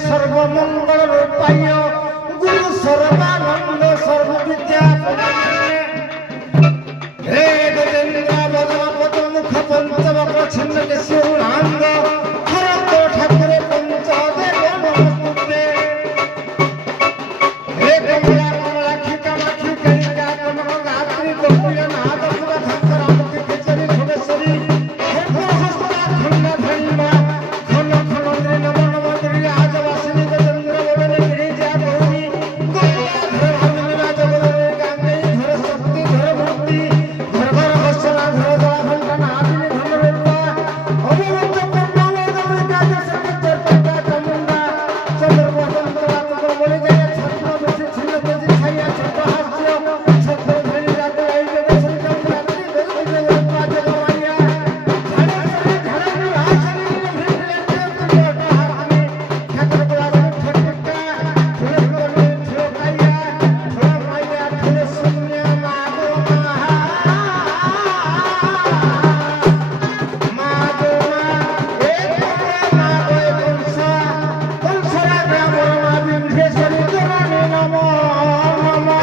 सर्वमंगल रूपाय गुरु सर्वानंद सर्वविद्या हे गजेन्द्र बदन पद मुख पंचवक छंद शिवनांद हरत ठाकुर पंचदेव नमस्ते हे कमला कमलाक्षी कामाक्षी कनिका कनक गात्री गोपिया नाद पुरा धंकर मुखी खिचरी भुवनेश्वरी हे हस्ता खंड धन्य खन खन नमन मंदिर आज वासिनी गजेन्द्र बदन गिरिजा गौरी गोपाधर भामिनी जगदरे गांगे धर शक्ति धर मूर्ति घर घर हसना धर जला घंटा नादिनी धन रूपा अभिवृद्ध पंडाल गमनिका जसक चरपटा चामुंडा चंद्र बदन तला चंद्र बोले जय छत्र बसे छिन्न तेजी छाया छत्र हास्य छत्र धरि रात आई के दर्शन चंद्र रात्रि देव विजय रूपा जगमाया धरे धरे धरे आसनी भिड़ तुझे हाथ में ठाकुर बुलावे ठटका ठुले कोने ठोकाया ठोला माया ठुले शून्य मागो महा मागो एक मागो कंसा कंसरा ग्राम रमा विंध्येश्वरी जननी नमो नमः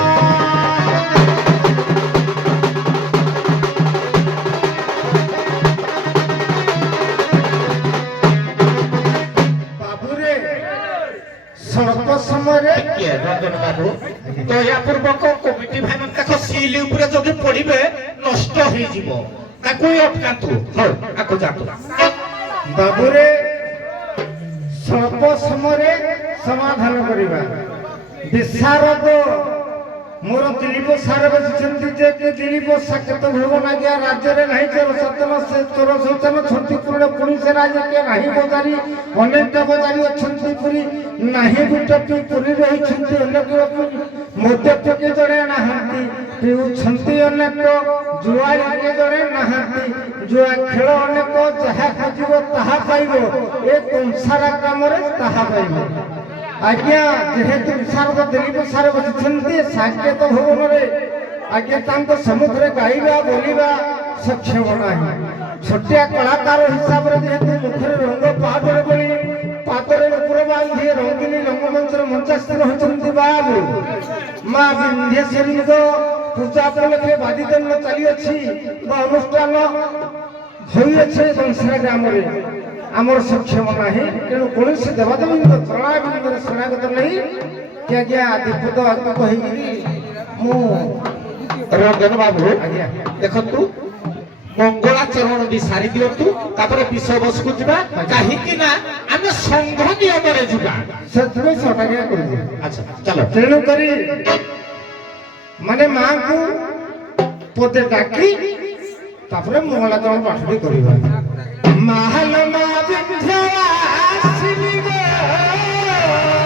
बाबूरे सर्प समय ଟିକେ ରଞ୍ଜନ ବାବୁ ଦୟାପୂର୍ବକ କମିଟି ଭାଇମାନେ ତାଙ୍କ ସିଲ ଉପରେ ଯଦି ପଡିବେ ନଷ୍ଟ ହେଇଯିବ ତାକୁ ହିଁ ଅଟକାନ୍ତୁ ହଉ ଆକୁ ଯାଆନ୍ତୁ ବାବୁରେ ସ୍ୱଳ୍ପ ସମୟରେ ସମାଧାନ କରିବା ବିଶାରଦ ମୋର ଦିলীପ ସାର ବସିଛନ୍ତି ଯେ କି ଦିলীପ ସାକେତ ଭୁବନ ଆଜ୍ଞା ରାଜ୍ୟରେ ନାହିଁ ଚୋର ସତନ ସେ ଚୋର ଶୋଚନ ଛନ୍ତି ପୁରୁଣ ପୁଣି ସେ ରାଜ୍ୟ କିଏ ନାହିଁ ବଜାରୀ ଅନେକ ବଜାରୀ ଅଛନ୍ତି ପୁରୀ ନାହିଁ ବିଟପି ପୁରୀ ରହିଛନ୍ତି ଅନେକ ମଦ୍ୟପକି ଜଣେ ନାହାନ୍ତି ପିଉଛନ୍ତି ଅନେକ ଜୁଆରୀ କିଏ ଜଣେ ନାହାନ୍ତି ଜୁଆ ଖେଳ ଅନେକ ଯାହା ଖୋଜିବ ତାହା ପାଇବ ଏ କଂସାରା କାମରେ ତାହା ପାଇବ ଆଜ୍ଞା ଯେହେତୁ ବିଶାରଦ ଦିলীପ ସାର ବସିଛନ୍ତି ସାକେତ ଭୁବନରେ ଆଜ୍ଞା ତାଙ୍କ ସମ୍ମୁଖରେ ଗାଇବା ବୋଲିବା ସକ୍ଷମ ନାହିଁ ଛୋଟିଆ କଳାକାର ହିସାବରେ ଯେହେତୁ ମୁଖରେ ରଙ୍ଗ ପାଦରେ ବୋଳି ପାଦରେ ନୂପୁର ବାନ୍ଧି ରଙ୍ଗିନୀ ରଙ୍ଗମଞ୍ଚର ମଞ୍ଚାସ୍ଥିର ହୋଇଛନ୍ତି ବାବୁ ମା ବିନ୍ଧ୍ୟେଶ୍ୱରୀଙ୍କ ପୂଜା ଉପଲକ୍ଷେ ବାଦିଦଣ୍ଡ ଚାଲିଅଛି ବା ଅନୁଷ୍ଠାନ ହୋଇଅଛି କଂସରା ଗ୍ରାମରେ ଆମର ସକ୍ଷମ ନାହିଁ ତେଣୁ କୌଣସି ଦେବାଦେବୀଙ୍କ ଚରଣାବିନ୍ଦରେ ଶରଣାଗତ ନାହିଁ କି ଆଜ୍ଞା ଦୀପଦ ଆତ୍ମ କହିକିରି ମୁଁ ରଞ୍ଜନ ବାବୁ ଆଜ୍ଞା ଦେଖନ୍ତୁ ମଙ୍ଗଳାଚରଣ ବି ସାରି ଦିଅନ୍ତୁ ତାପରେ ବିଷୟବସ୍ତୁକୁ ଯିବା କାହିଁକି ନା ଆମେ ସଂଘ ନିୟମରେ ଯିବା ସେଥିପାଇଁ ସଟାକିଆ କରିବି ଆଚ୍ଛା ଚାଲ ତେଣୁ କରି ମାନେ ମାଙ୍କୁ ପଦେ ଡାକି ତାପରେ ମଙ୍ଗଳାଚରଣ ପାଠଟି କରିବା ମାହଲ ମା ବିନ୍ଧ୍ୟବାସିନୀ ଗୋ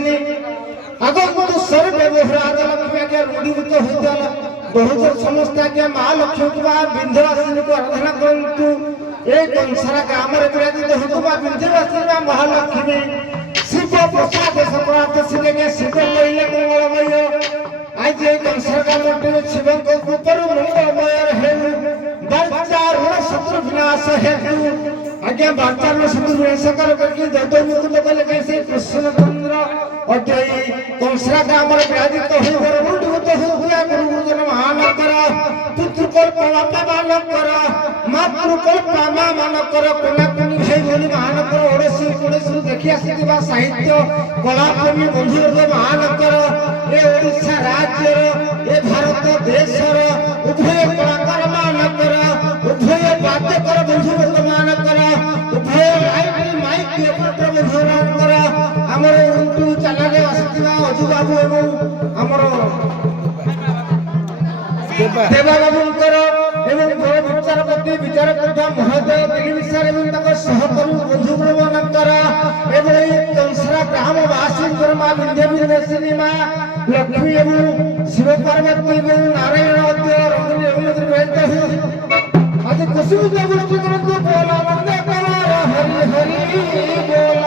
ବିନ୍ଧ୍ୟବାସିନୀ ଆଗକୁ ସର୍ବେ ବହୁ ରାଜଲକ୍ଷ୍ମୀ ଆଜ୍ଞା ରୂଢ଼ୀଭୂତ ହୋଇଗଲା। ବହୁତର ସମସ୍ତେ ଆଜ୍ଞା ମା ଲକ୍ଷ୍ମୀଙ୍କୁ ବା ବିନ୍ଧ୍ୟବାସିନୀକୁ ଆରାଧନା କରନ୍ତୁ। এই কংসারা গ্রামের বিরাজিত হতুবা বিন্ধ্যবাসিনী বা মহালক্ষ্মী শিব প্রসাদ সম্রাট শিবকে শিব কইলে মঙ্গলময়। আজ এই কংসারা গ্রামটি শিবঙ্ক কৃপারু মঙ্গলময় হেউ বার্তা ঋণ শত্রু বিনাশ হেতু আজ্ঞা বার্তা ঋণ শত্রু বিনাশ করকি দৈত্যমুক্ত কলে সেই কৃষ্ণচন্দ্র অধ্যয়ী কংসারা গ্রামের বিরাজিত হই বরমুণ্ডভূত হইয়া গুরুজন মহানগর পুত্রকল্প বাপা মানকর মাতৃকল্প মা মানকর কোনাকুনি ভাই ভଉଣୀ ମହାନଗର ଓଡ଼ିଶୀ ଓଡ଼ିଶୀରୁ ଦେଖି ଆସିଥିବା ସାହିତ୍ୟ କଳାପ୍ରେମୀ ବନ୍ଧୁବର୍ଗ ମହାନଗର ଏ ଓଡ଼ିଶା ରାଜ୍ୟର ଏ ଭାରତ ଦେଶର ଉଭୟ କଳାକାର ମହାନଗର ଉଭୟ ବାଦ୍ୟକର ବନ୍ଧୁବର୍ଗ ମହାନଗର ଉଭୟ ମାଇକ ଏପଟର ବନ୍ଧୁମାନଙ୍କର ଆମର ୟୁଟ୍ୟୁବ ଚ୍ୟାନେଲରେ ଆସିଥିବା ଅଜୁ ବାବୁ ଏବଂ ଆମର ଦେବା ବାବୁଙ୍କର ଏବଂ ବଡ଼ ବିଚାରପତି ବିଚାରପୀଠ ମହୋଦୟ ଦିଲ୍ଲୀ ବିଷୟରେ ଏବଂ ତାଙ୍କ ସହକର୍ମୀ ବନ୍ଧୁମାନଙ୍କର ଏବଂ ଏହି କଂସରା ଗ୍ରାମବାସୀଙ୍କର ମା ବିନ୍ଧ୍ୟବାସିନୀ ମା ଲକ୍ଷ୍ମୀ ଏବଂ ଶିବ ପାର୍ବତୀ ଏବଂ ନାରାୟଣ ମଧ୍ୟ ରଙ୍ଗିନୀ ରଙ୍ଗମନ୍ତ୍ରୀ ବେଳିତ ହୋଇ ଆଜି ଖୁସି ପୂଜା ଗୋଷ୍ଠୀ କରନ୍ତୁ ବୋଲ ଆନନ୍ଦ କର ହରି ହରି ବୋଲ।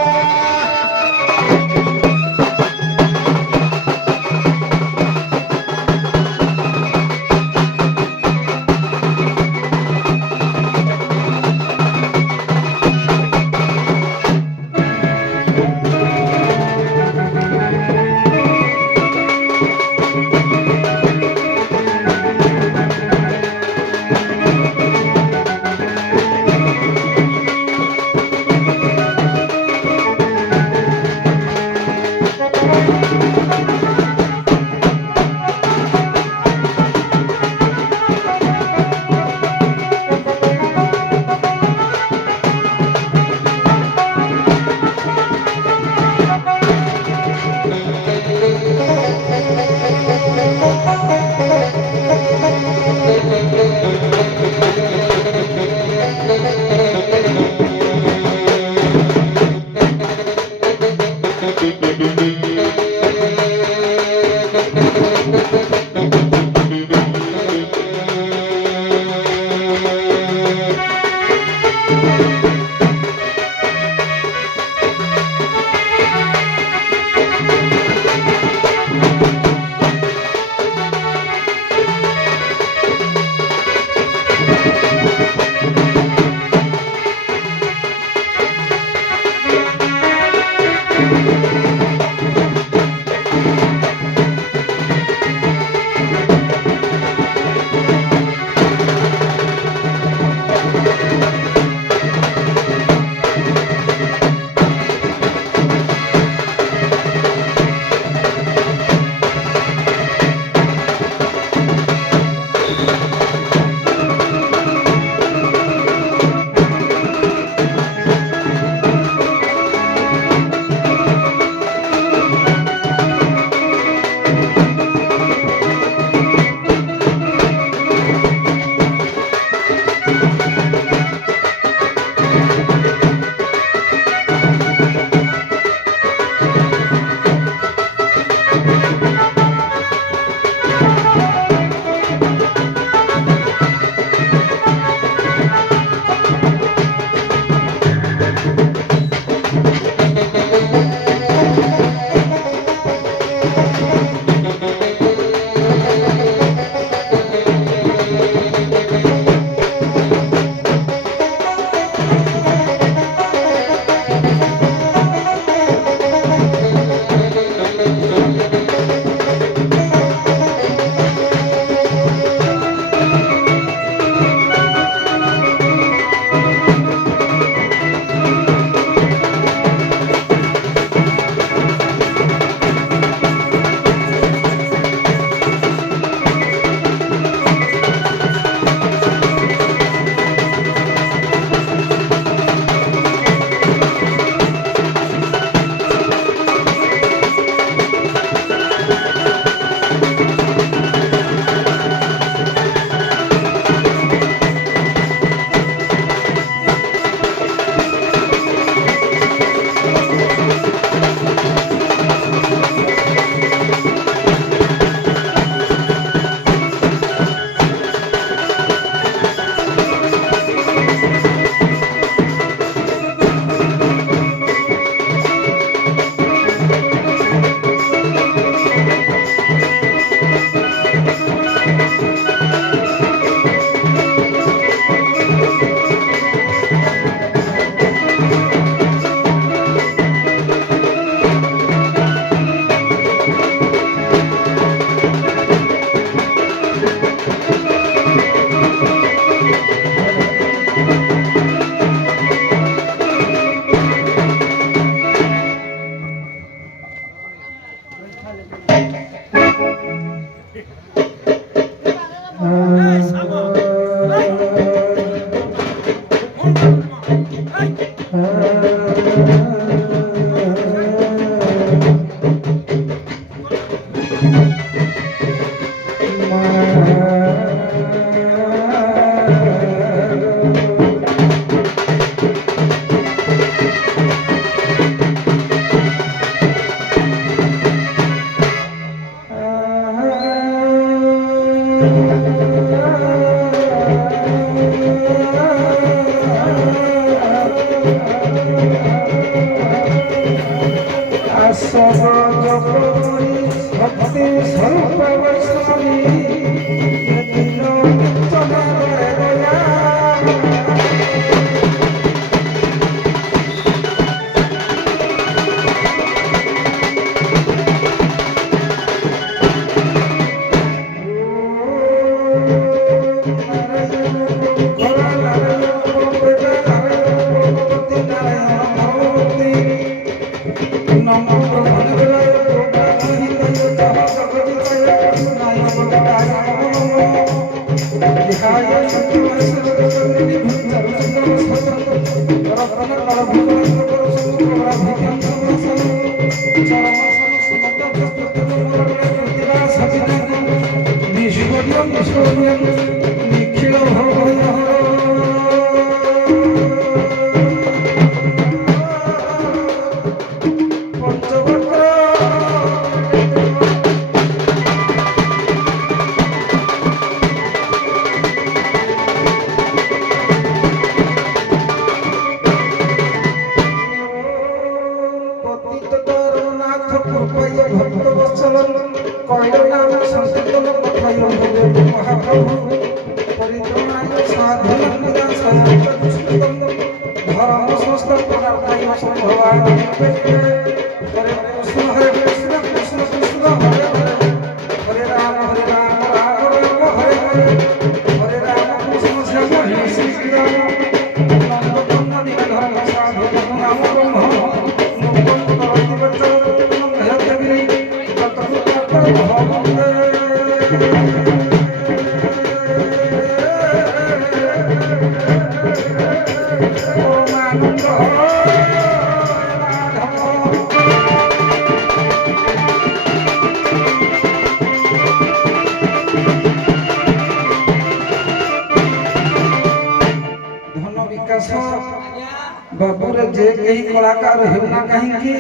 बाबूरे जे कई कलाकार हेउना काहेकि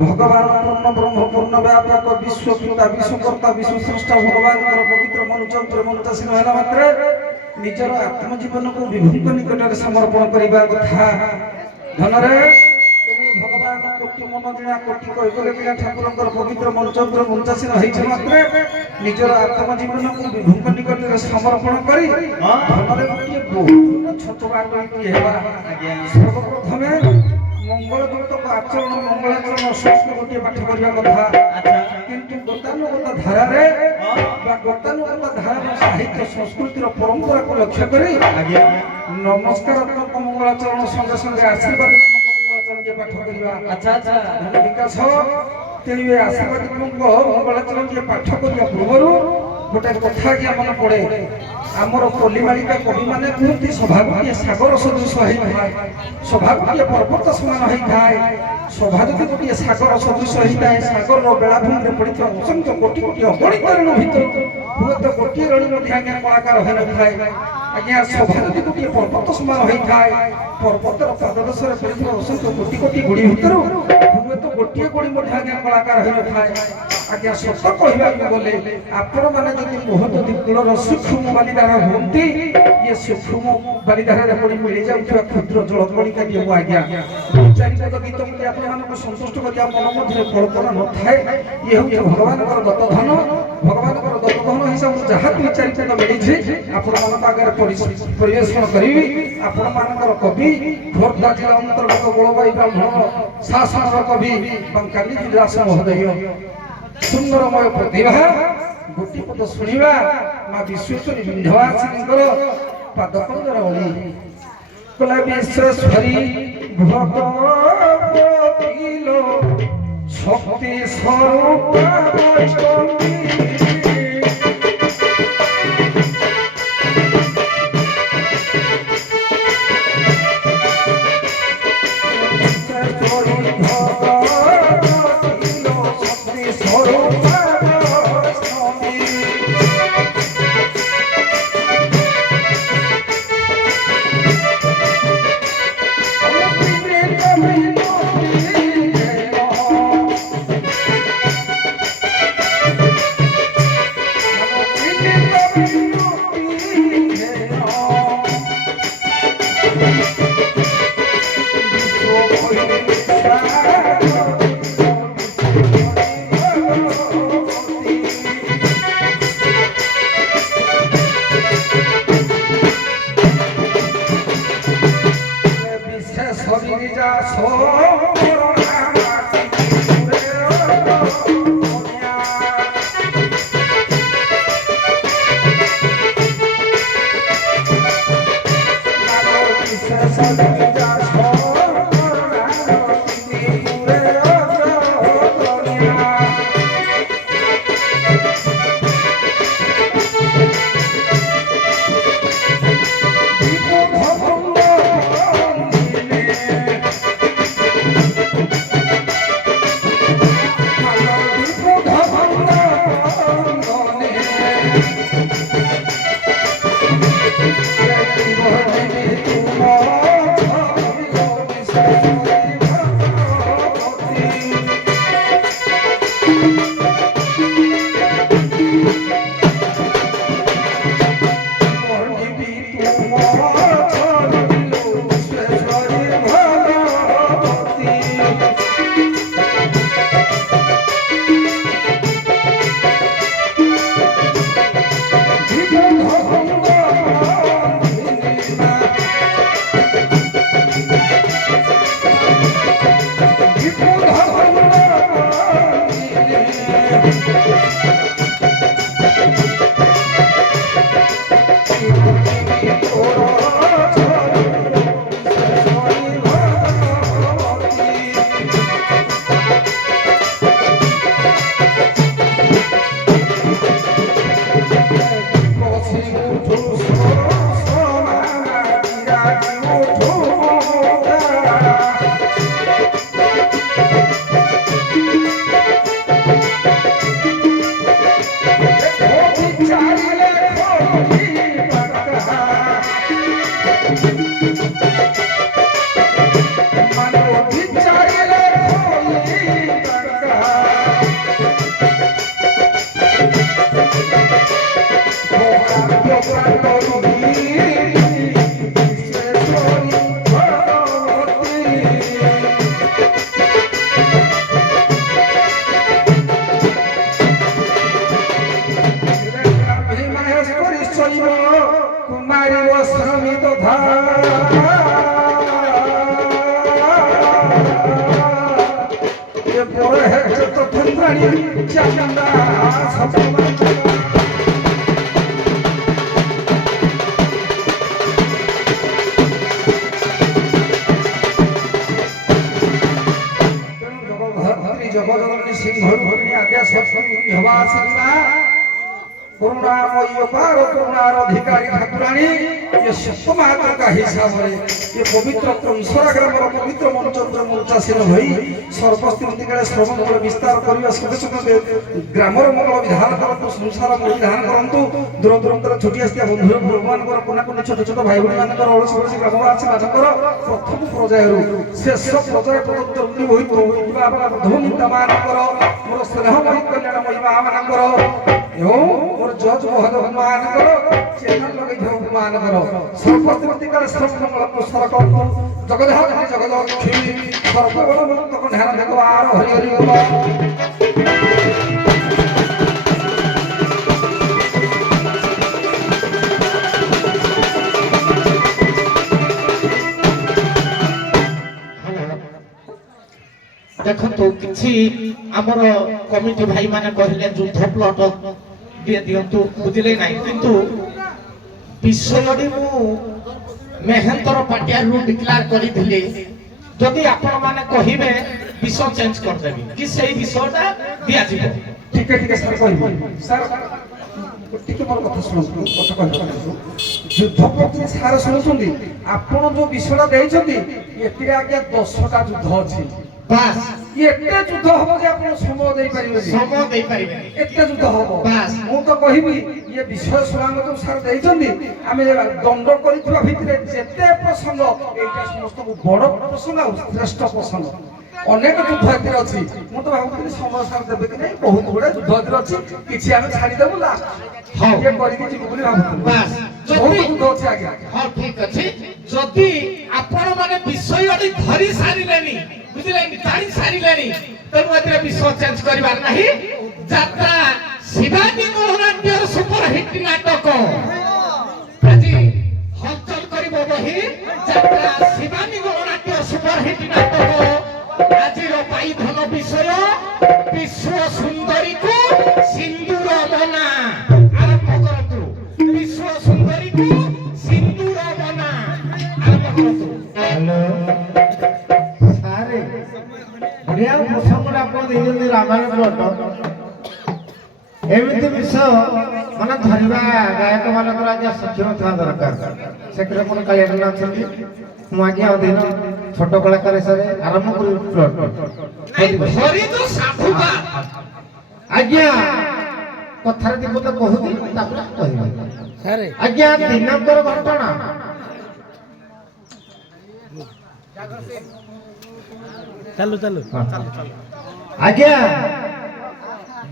भगवान पूर्ण ब्रह्म पूर्ण व्यापक विश्व पिता विश्वकर्ता विश्व सृष्टा भगवान पवित्र मनुचंद्र मनुचासीन होला मात्रे निजर आत्मजीवन को विभुଙ୍କ निकटରେ समर्पण କରିବା କଥା ଧନରେ भगवान कोटि मनदिना कोटि कहगले पिला ठाकुरଙ୍କର पवित्र मनुचंद्र मनुचासीन ହେଇଛ ମାତ୍ରେ निजर आत्मजीवन को विभुଙ୍କ निकटରେ समर्पण କରି ଧନରେ ଗୋଟିଏ ବହୁତ ଛୋଟ ବାଟଇ ହେବା सर्वप्रथमे मंगलयुक्त आचरण मंगलाचरण संस्कृत गोटे पाठ करवा कथा किंतु गतानुगत धारा गतानुगत धारा साहित्य संस्कृतिर परंपरा को लक्ष्य कर नमस्कारात्मक मंगलाचरण संगे संगे आशीर्वाद मंगलाचरण के पाठ करवा धन विकास तेणु आशीर्वाद मंगलाचरण के पाठ करने पूर्व गोटे कथा कि मन पड़े आमर पल्लीमालिका कवि माने कहते सभा गोटे सागर सदृश होता है सभा गोटे पर्वत समान होता है सभा जदि गोटे सागर सदृश होता है सागर बेलाभूमि पड़ी असंख्य कोटि कोटि अगणित ऋण भितर हुए तो गोटे ऋण आज्ञा कलाकार हो न था आज्ञा सभा जदि गोटे पर्वत समान होता है पर्वतर पाददेशर पड़ी असंख्य कोटि कोटि गुड़ी भितर हुए तो गोटे गुड़ी आज्ञा कलाकार हो न था आज्ञा सत कहवाक गले आपण मैंने जदि बहुत दिकुलर सूक्ष्म बालिदार हमें ये सूक्ष्म बालिदार मिल जाऊा क्षुद्र जलकणिका की आज्ञा चारिपद गीत मुझे आप संतुष्ट कर मन मध्य कल्पना न थाए ये हूँ भगवान दत्तधन भगवान दत्तधन हिसाब जहाँ भी चारिपद मिली आपण आगे परिवेषण करी आपण कवि खोर्धा जिला अंतर्गत गोलबाई ब्राह्मण शासन कवि काली दास महोदय सुंदरमय प्रतिभा गोटी पद शुणा माँ विश्वेश्वरी विंध्यवासिनी पादपंजर ओली कला विश्वेश्वरी भगवती শক্তি স্বরূপ বৈষ্ণবী জগজননী সিংহ রূপিণী আদ্যা সৎসঙ্গী হবা আসিবা करुणामयी अपार करुणार अधिकारी ठाकुराणी ये सप्तमात्र का हिसाब है ये पवित्र कंसरा ग्राम पवित्र मंच मंचासीन भई सर्वस्थिति काले श्रवण बल विस्तार करने सके सके ग्रामर मंगल विधान करतु संसार विधान करतु दूर दूरांतर छुटी आसता बंधु भगवान कोना कोनी छोट छोट भाई भाई मान अलस अलस ग्रामवासी मानकर प्रथम पर्यायर शेष पर्याय पदोन्नति होइतो ध्वनिता मानकर मोर स्नेहमयी कल्याण महिमा मानकर एवं मोर जज महोदय मान करो चैनल लगे जो मान करो सर्वस्थिति काले श्रवण मंगल पुष्कर करतु जगदधात्री जगदलक्ष्मी सर्वबल मुक्त को ध्यान देखो आर हरि हरि बोल देखो किसी आमर कमिटी भाई माने कहले युद्ध प्लट दिए दिंतु बुझे ना किंतु विषय मु मेहनतर पाटियार डिक्लेयर करी जदि आपण माने कहिबे ବିଷ ଚେଞ୍ଜ କରିଦେବି କି ସେଇ ବିଷଟା ଦିଆଯିବ। ଟିକେ ସାର୍ କହିବି ସାର୍ ଟିକେ ମୋର କଥା ଶୁଣନ୍ତୁ କଥା କହିବାକୁ ଯୁଦ୍ଧ ପ୍ରତି ସାର୍ ଶୁଣୁଛନ୍ତି ଆପଣ ଯୋଉ ବିଷୟଟା ଦେଇଛନ୍ତି ଏଥିରେ ଆଜ୍ଞା 10ଟା ଯୁଦ୍ଧ ଅଛି ବାସ୍ ଏତେ ଯୁଦ୍ଧ ହବ ଯେ ଆପଣ ସମୟ ଦେଇପାରିବେ ସମୟ ଦେଇପାରିବେ ଏତେ ଯୁଦ୍ଧ ହବ ବାସ୍ ମୁଁ ତ କହିବି ଇଏ ବିଷୟ ସୁରାଙ୍ଗ ଯୋଉ ସାର୍ ଦେଇଛନ୍ତି ଆମେ ଦଣ୍ଡ କରିଥିବା ଭିତରେ ଯେତେ ପ୍ରସଙ୍ଗ ଏଇଟା ସମସ୍ତଙ୍କୁ ବଡ ପ୍ରସଙ୍ଗ ଆଉ ଶ୍ରେଷ୍ଠ ପ୍ରସଙ୍ଗ ଅନେକ ଯୁଦ୍ଧ ଏଥିରେ ଅଛି ମୁଁ ତ ଭାବୁଥିଲି ସମୟ ସାର୍ ଦେବେ କି ନାହିଁ ବହୁତ ଗୁଡେ ଯୁଦ୍ଧ ଏଥିରେ ଅଛି କିଛି ଆମେ ଛାଡ଼ିଦେବୁ ଲାଷ୍ଟ ଇଏ କରିକି ଯିବୁ ବୋଲି ଭାବୁଥିଲି ବାସ୍ ବହୁତ ଯୁଦ୍ଧ ଅଛି ଆଜ୍ଞା ହଁ ଠିକ ଅଛି ଯଦି ଆପଣ ମାନେ ବିଷୟଟି ଧରି ସାରିଲେନି ବୁଝିଲେ ଜାଣି ସାରିଲେନି ତେଣୁ ଏଥିରେ ବିଷୟ ଚେଞ୍ଜ କରିବାର ନାହିଁ। ଯାତ୍ରା ଶିବାନୀ ଗଣନାଟ୍ୟର ସୁପରହିଟ୍ ନାଟକ ଆଜି ହଲଚଲ କରିବ ବହି ଯାତ୍ରା ଶିବାନୀ ଗଣନାଟ୍ୟ ସୁପରହିଟ୍ ନାଟକ ଆଜିର ପାଇଧନ ବିଷୟ ବିଶ୍ୱ ସୁନ୍ଦରୀକୁ ସିନ୍ଦୁର ମନା। ଆରମ୍ଭ କରନ୍ତୁ ବିଶ୍ୱ ସୁନ୍ଦରୀକୁ ସିନ୍ଦୁର ମନା ଆରମ୍ଭ କରନ୍ତୁ। ହ୍ୟାଲୋ ସାରେ ବଢିଆ ପ୍ରସଙ୍ଗଟା ଆପଣ ଦେଇଛନ୍ତି ରାମାୟଣ ପ୍ଲଟ ଏମିତି ବିଷୟ ମାନେ ଧରିବା ଗାୟକ ମାନଙ୍କର ଆଜ୍ଞା ସକ୍ଷମ ଥିବା ଦରକାର। ସେଥିରେ ମୋର କାଳିଆଟନ ଅଛନ୍ତି ମୁଁ ଆଜ୍ଞା ଅଧୀନ ଛୋଟ କଳାକାର ହିସାବରେ ଆରମ୍ଭ କରି ଆଜ୍ଞା କଥାରେ ଦି ପଦ କହୁଛି ତାପରେ କହିବି ଆଜ୍ଞା ଦିନକର ଘଟଣା ଚାଲୁ ଚାଲୁ ଆଜ୍ଞା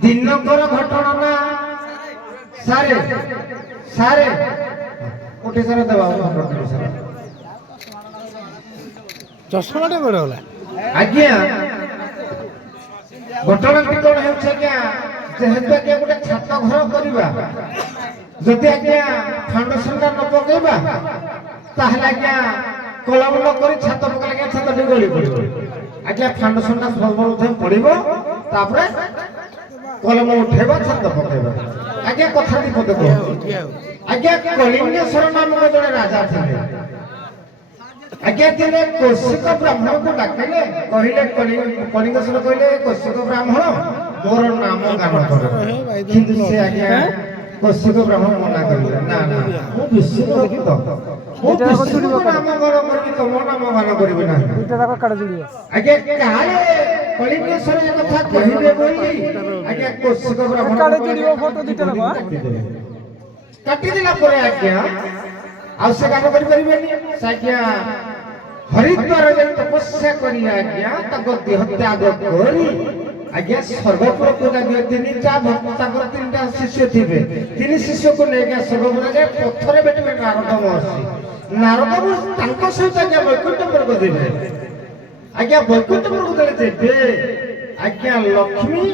ଦିନକର ଘଟଣା ନା ସାରେ ସାରେ କୋଟି ସାର ଦେବା ଚଷମାଟା ବଡ଼ ହେଲା ଆଜ୍ଞା ଘଟଣାଟି କଣ ହେଉଛି ଆଜ୍ଞା ଯେହେତୁ ଆଜ୍ଞା ଗୋଟେ ଛାତ ଘର କରିବା ଯଦି ଆଜ୍ଞା ଫାଉଣ୍ଡେସନଟା ନ ପକେଇବା ତାହେଲେ ଆଜ୍ଞା କଲମ ନ କରି ଛାତ ପକେଇଲେ ଆଜ୍ଞା ଛାତଟି ଗଳି ପଡ଼ିବ ଆଜ୍ଞା ଫାଉଣ୍ଡେସନଟା ସର୍ବପ୍ରଥମେ ପଡ଼ିବ ତାପରେ କଲମ ଉଠେଇବା ଛାତ ପକେଇବା ଆଜ୍ଞା କଥା ଦି ପଦ ଆଜ୍ଞା କଳିଙ୍ଗେଶ୍ୱର ନାମକ ଜଣେ ରାଜା ଥିଲେ ଆଜ୍ଞା ଦିନେ କୌଶିକ ବ୍ରାହ୍ମଣକୁ ଡାକିଲେ କହିଲେ କଳିଙ୍ଗେଶ୍ୱର କହିଲେ କୌଶିକ ବ୍ରାହ୍ମଣ ମୋର ନାମ ଗାନ କର କିନ୍ତୁ ସେ ଆଜ୍ଞା କୌଶିକ ବ୍ରାହ୍ମଣ ମନା କରିଲେ ନା ନା ମୁଁ ବିଶ୍ୱ ଭକ୍ତ ମୁଁ ବିଶ୍ୱଙ୍କ ନାମ ଗାନ କରିବି ତମ ନାମ ଗାନ କରିବି ନାହିଁ ଆଜ୍ଞା କାଳେ କଳିଙ୍ଗେଶ୍ୱର ଏ କଥା କହିବେ ବୋଲି ଆଜ୍ଞା କୌଶିକ ବ୍ରାହ୍ମଣ କାଟିଦେଲା ପରେ ଆଜ୍ଞା ଆଉ ସେ କାମ କରିପାରିବେନି ସେ ଆଜ୍ଞା ହରିଦ୍ୱାର ଯାଇ ତପସ୍ୟା କରି ଆଜ୍ଞା ତାଙ୍କ ଦେହ ତ୍ୟାଗ କରି ଆଜ୍ଞା ସ୍ୱର୍ଗପୁରକୁ ଯାବେ ତାଙ୍କର ତିନିଟା ଶିଷ୍ୟ ଥିବେ ତିନି ଶିଷ୍ୟକୁ ନେଇକି ସ୍ୱର୍ଗପୁର ଯାଏ ପଥରେ ଭେଟିବେ ନାରଦ ମହର୍ଷି ତାଙ୍କ ସହିତ ଆଜ୍ଞା ବୈକୁଣ୍ଠପୁରକୁ ଯିବେ ଆଜ୍ଞା ବୈକୁଣ୍ଠପୁରକୁ ଯେତେବେଳେ ଯିବେ ଆଜ୍ଞା ଲକ୍ଷ୍ମୀ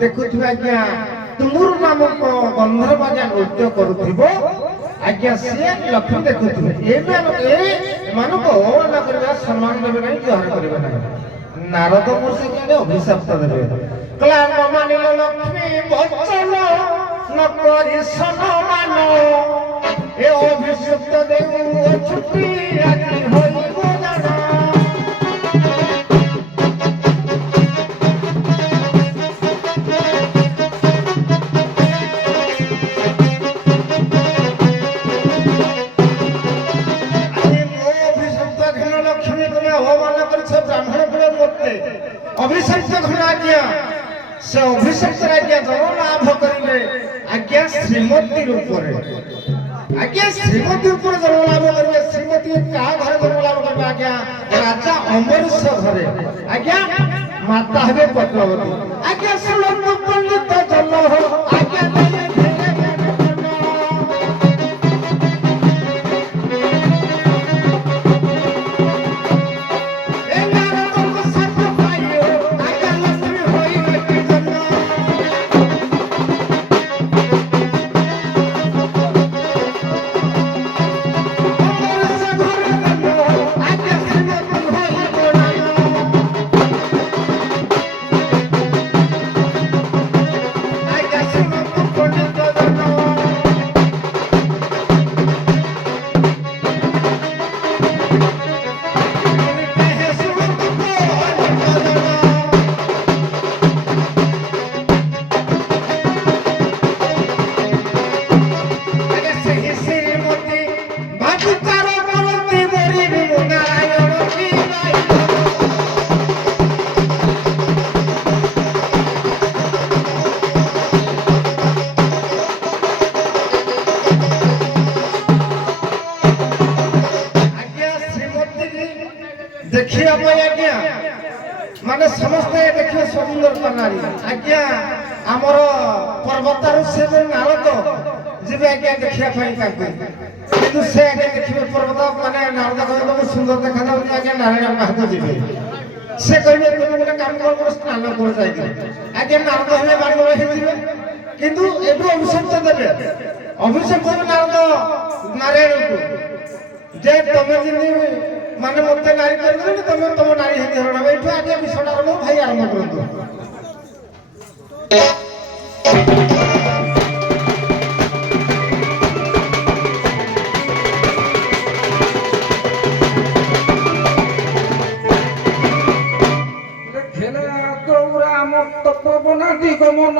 ଦେଖୁଥିବେ ଆଜ୍ଞା ତୁମର ନାମକ ଗନ୍ଧର୍ବ ଆଜ୍ଞା ନୃତ୍ୟ କରୁଥିବ ଆଜ୍ଞା ସିଏ ଲକ୍ଷ୍ମୀ ଦେଖୁଥିବେ ଏମାନଙ୍କୁ ଅବହେଳା କରିବା ସମ୍ମାନ ଦେବେ ନାହିଁ ଜୁହାର କରିବେ ନାହିଁ ନାରଦ ମହର୍ଷି ଅଭିଶାପ୍ତ ଦେବେ କହିଲା ନ ମାନିଲ ଲକ୍ଷ୍ମୀ ବଚନ ନ କରି ସମ୍ମାନ ଏ ଅଭିଷିକ୍ତ ଦେଉ ଛୁଟି ଆଜି ହୋଇବ ଜାଣ अभिषेक घन आज्ञा से अभिषेक आज्ञा जन लाभ करेंगे आज्ञा श्रीमती रूप आज्ञा श्रीमती जन लाभ करेंगे श्रीमती क्या घर जन लाभ करेंगे आज्ञा राजा अमरीश घरे आज्ञा माता हे पद्मावती आज्ञा सुनंद पंडित जन हो आज्ञा ସମସ୍ତେ ଦେଖିବେ ସୁନ୍ଦର ନାରୀ ଆଜ୍ଞା ଆମର ପର୍ବତରୁ ସେ ଯୋଉ ନାରଦ ଯିବେ ଆଜ୍ଞା ଦେଖିବା ପାଇଁ ତାଙ୍କୁ କିନ୍ତୁ ସେ ଆଜ୍ଞା ଦେଖିବେ ପର୍ବତ ମାନେ ନାରଦ କହିବେ ମୁଁ ସୁନ୍ଦର ଦେଖାଯାଉଛି ଆଜ୍ଞା ନାରାୟଣ ପାଖକୁ ଯିବେ ସେ କହିବେ তুমি ଗୋଟେ କାମ କର ମୋର ସ୍ନାନ କରି ଯାଇକି ଆଜ୍ଞା ନାରଦ ହେଲେ ବାଣୀବଳ ହେଇଯିବେ କିନ୍ତୁ ଏବେ ଅଭିଷେକ ଦେବେ ଅଭିଷେକ ଦେବେ ନାରଦ ନାରାୟଣକୁ ଯେ ତମେ ଯେମିତି ମାନେ ମତେ ନାରୀ କରିଦେବେ ତମେ ତମ ନାରୀ ହେତି ହରଣ ଏଇଠୁ ଆଜ୍ଞା ବିଷୟଟା ଆରମ୍ଭ ଭାଇ ଆରମ୍ଭ କରନ୍ତୁ তপবনাটি গমন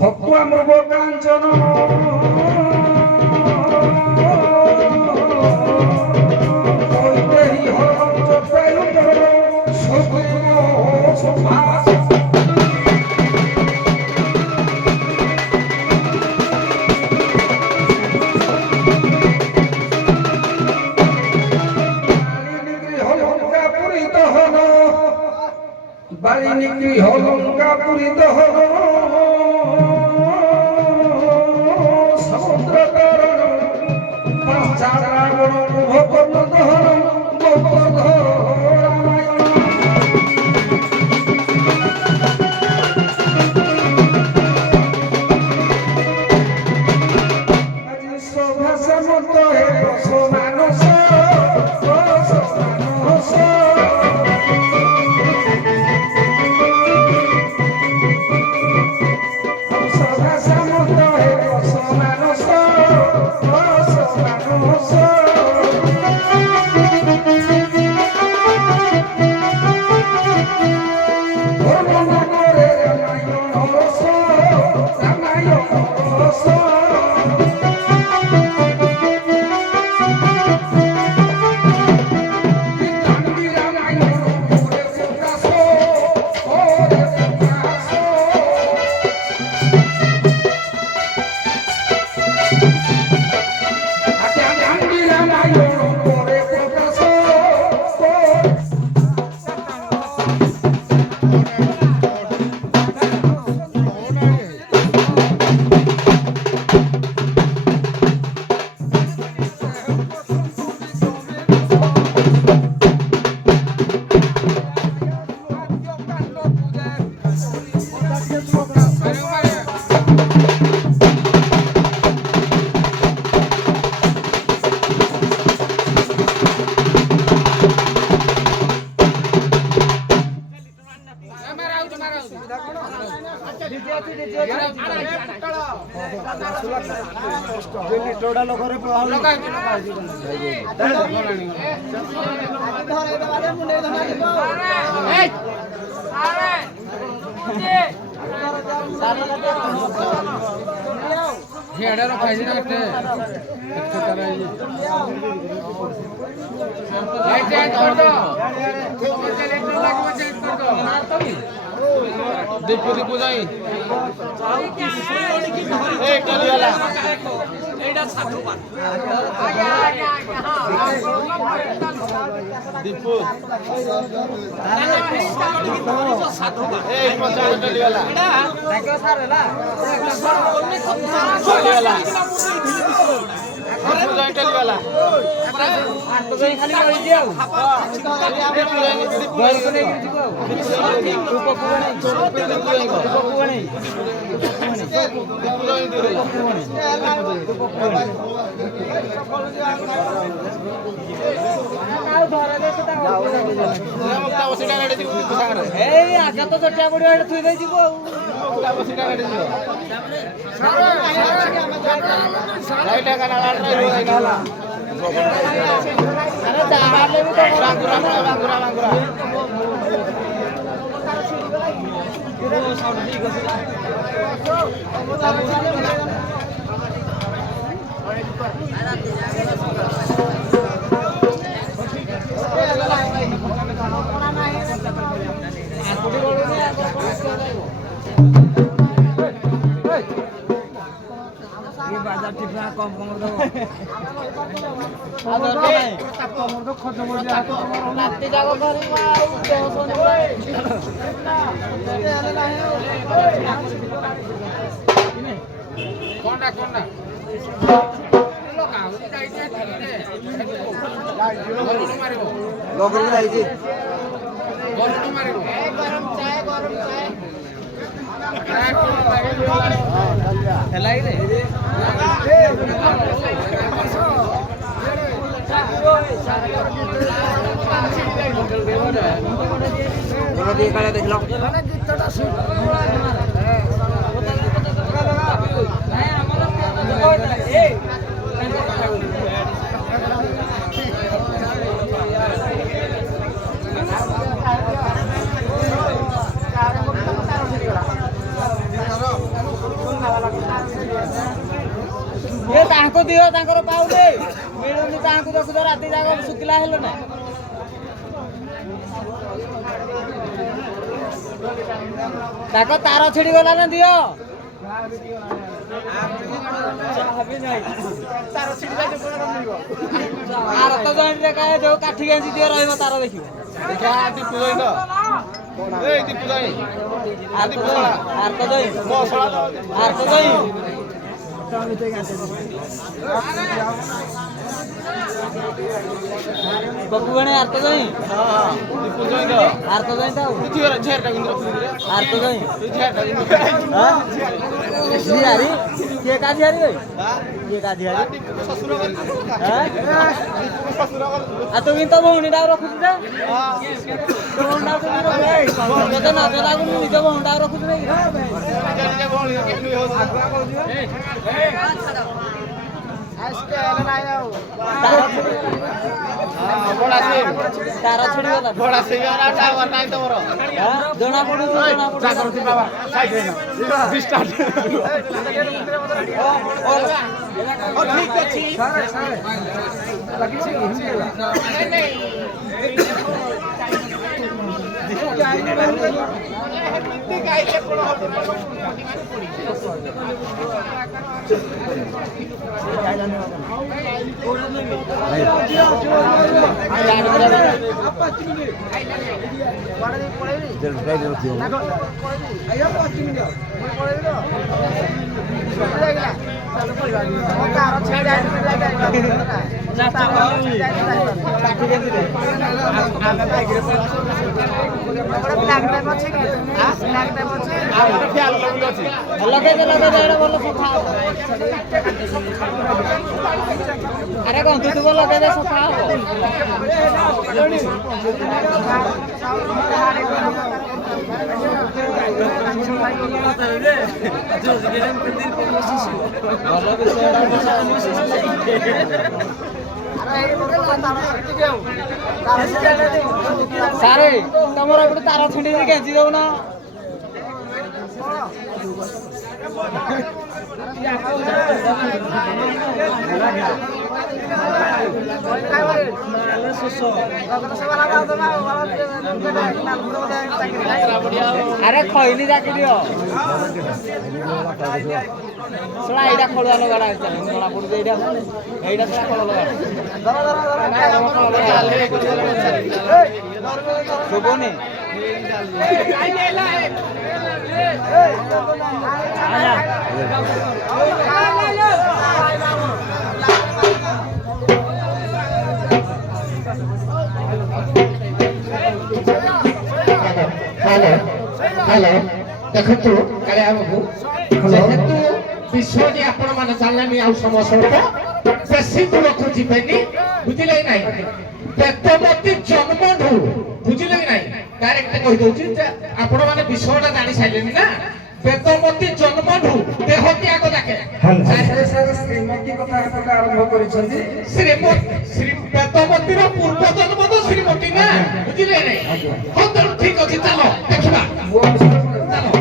হকুয়া মৃগ কাঞ্চন কৈদেহী হরণ জটায়ু সগুণ সুভাষ বালিনী গৃহ লঙ্কা পুরী দহন সমুদ্র তরণ পাঁচা রাবণ ভকত দহন বৌদ্ধ রামায়ণ আজ সভা সমত হে রসমানস রসমানস दीपू दीपू जाई दीपू ଆଗ ତ ଚଟିଆ ପଡିବ ଏଠି ଥୁଇ ଦେଇଯିବ বাজার ঠিক না কম কম ରାତି ଯାକ କରିବ ଆଉ ଦେହ ଶୁଣିବ। ଏ ତାଙ୍କୁ ଦିଅ ତାଙ୍କର ପାଉନି ମିଳୁନି ତାଙ୍କୁ ଦେଖୁଛ ରାତି ଯାକ ଶୁଖିଲା ହେଲେ ନା ତାଙ୍କ ତାର ଛିଡି ଗଲା ନା ଦିଅ ଆର ତ ଜଏଣ୍ଟ ଯୋଉ କାଠି ଗେଞ୍ଜି ଦିଅ ରହିବ ତାର ଦେଖିବ बबू बने आर तो जाई हां दीपू जाई तो आर तो जाई तो तुझे झेरटा बिंद्र आर तो जाई तू झेरटा बिंद्र हां जी यारी के का दियारी भाई हां के का दियारी ससुर कर हां ससुर कर आ तो इन तो भौणी डा रखु जा हां भौणा तो रखु तो ना तो लागु नि तो भौणा रखु रे भौणी केनु हो आगला को दियो ए आस्ते आले ना आयो हां बड़ा से तारा छुड़ी गला बड़ा से यार टावर नाही तमरो हां जोना पडु जोना पडु जा करती बाबा साइड रे स्टार्ट ओ ठीक अछि सारे सारे लगी छी हिंदी नहीं हिंदी गाइले कोन अरे कौन तू बोल लगे दे सफा हो सारे तमरा गोटे तार छुंडी केंची दउ ना अरे खैनी जाके दियो सुना एटा खळुआ लगाडा चले मोला पडु एटा एटा सुना खळ लगाडा सुबोने हेलो हेलो देखतु काले बाबू जेहेतु विश्वनी आपण माने जानलानी आ समस्या बेसी दूर खुजी पेनी बुझिले नाही बेतमती जन्मढु बुझिले नाही डायरेक्ट कहि दउची जे आपण माने विश्वटा जानि साइलेनी ना बेतमती जन्मढु देह त्याग दाके सर श्रीमती कथा आपण आरंभ करिसंती श्री बेतमतीर पूर्व जन्म तो श्रीमती ना बुझिले नाही हो तो ठीक अछि चलो देखबा चलो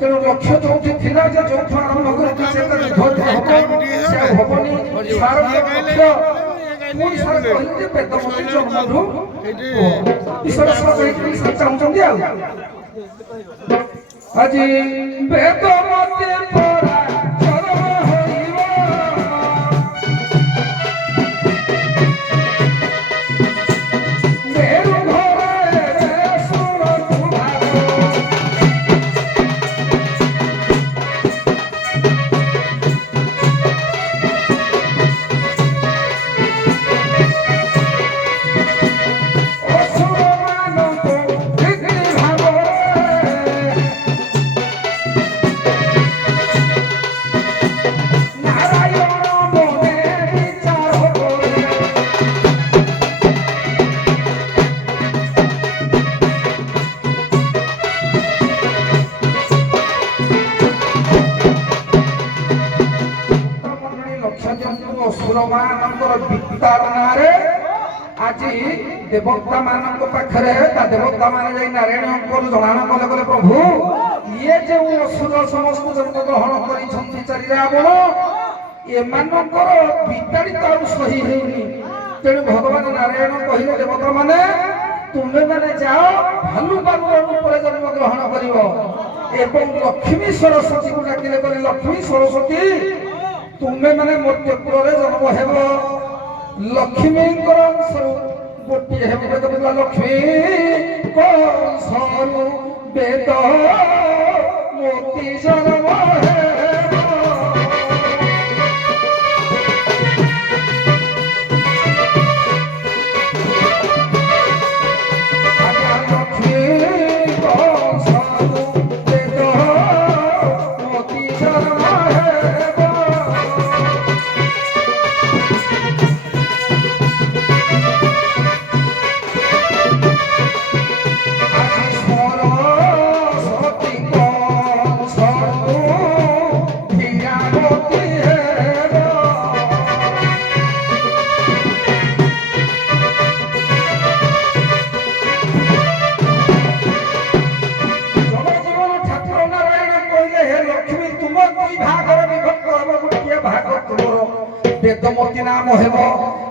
ତେଣୁ ଲକ୍ଷ୍ୟ ଯୋଉଠି ଥିଲା ଯେ ଯୋଉଠୁ ଆରମ୍ଭ କରିଛି ସେ ତ ଧୈର୍ଯ୍ୟ ହବ ସେ ହବନି ସାର ଲକ୍ଷ୍ୟ ପୁଣି ସାର କହିଲେ ଯେ ବେଦମତି ଜନ୍ମରୁ ଈଶ୍ୱର ସାର କହିକି ସାର ଚାହୁଁଛନ୍ତି ଆଉ ଆଜି ବେଦମତି ପରା ଚରଣ ହୋଇବ ମେରୁ ଘରେ ସୁର ତୁଭାର ଅସୁରମାନଙ୍କୁ ଠିକ୍ ଭାବରେ ନାରାୟଣ ମନେ ବିଚାର କରେ ଲକ୍ଷ୍ୟ ଦିଅନ୍ତୁ ଅସୁରମାନଙ୍କର ବିତାରଣାରେ ଆଜି ଦେବତା ମାନଙ୍କ ପାଖରେ ତା ଦେବତା ମାନେ ଯାଇ ନାରାୟଣଙ୍କର ଜଣାଣ କଲେ କଲେ ପ୍ରଭୁ ଇଏ ଯେଉଁ ଅସୁର ସମସ୍ତ ଜନ୍ମ ଗ୍ରହଣ କରିଛନ୍ତି ଚାରି ରାବଣ ଏମାନଙ୍କର ବିତାଡ଼ିତ ଆଉ ସହି ହେଉନି ତେଣୁ ଭଗବାନ ନାରାୟଣ କହିଲେ ଦେବତା ମାନେ ତୁମେ ମାନେ ଯାଅ ଭାଲୁ ବାଲୁର ରୂପରେ ଜନ୍ମ ଗ୍ରହଣ କରିବ ଏବଂ ଲକ୍ଷ୍ମୀ ସରସ୍ୱତୀକୁ ଡାକିଲେ କହିଲେ ଲକ୍ଷ୍ମୀ ସରସ୍ୱତୀ ତୁମେ ମାନେ ମର୍ତ୍ତ୍ୟପୁରରେ ଜନ୍ମ ହେବ ଲକ୍ଷ୍ମୀଙ୍କର ଅଂଶରୁ ଗୋଟିଏ ହେବ ବେଦ ବିଲା ଲକ୍ଷ୍ମୀ କଂସରୁ ବେଦ ମୋତି ଜନ୍ମ ହେବ ଆଜ୍ଞା ଲକ୍ଷ୍ମୀ କଂସରୁ ବେଦ ମୋତି ଜନ୍ମ ହେବ ବେଦମତୀ ନାମ ହେବ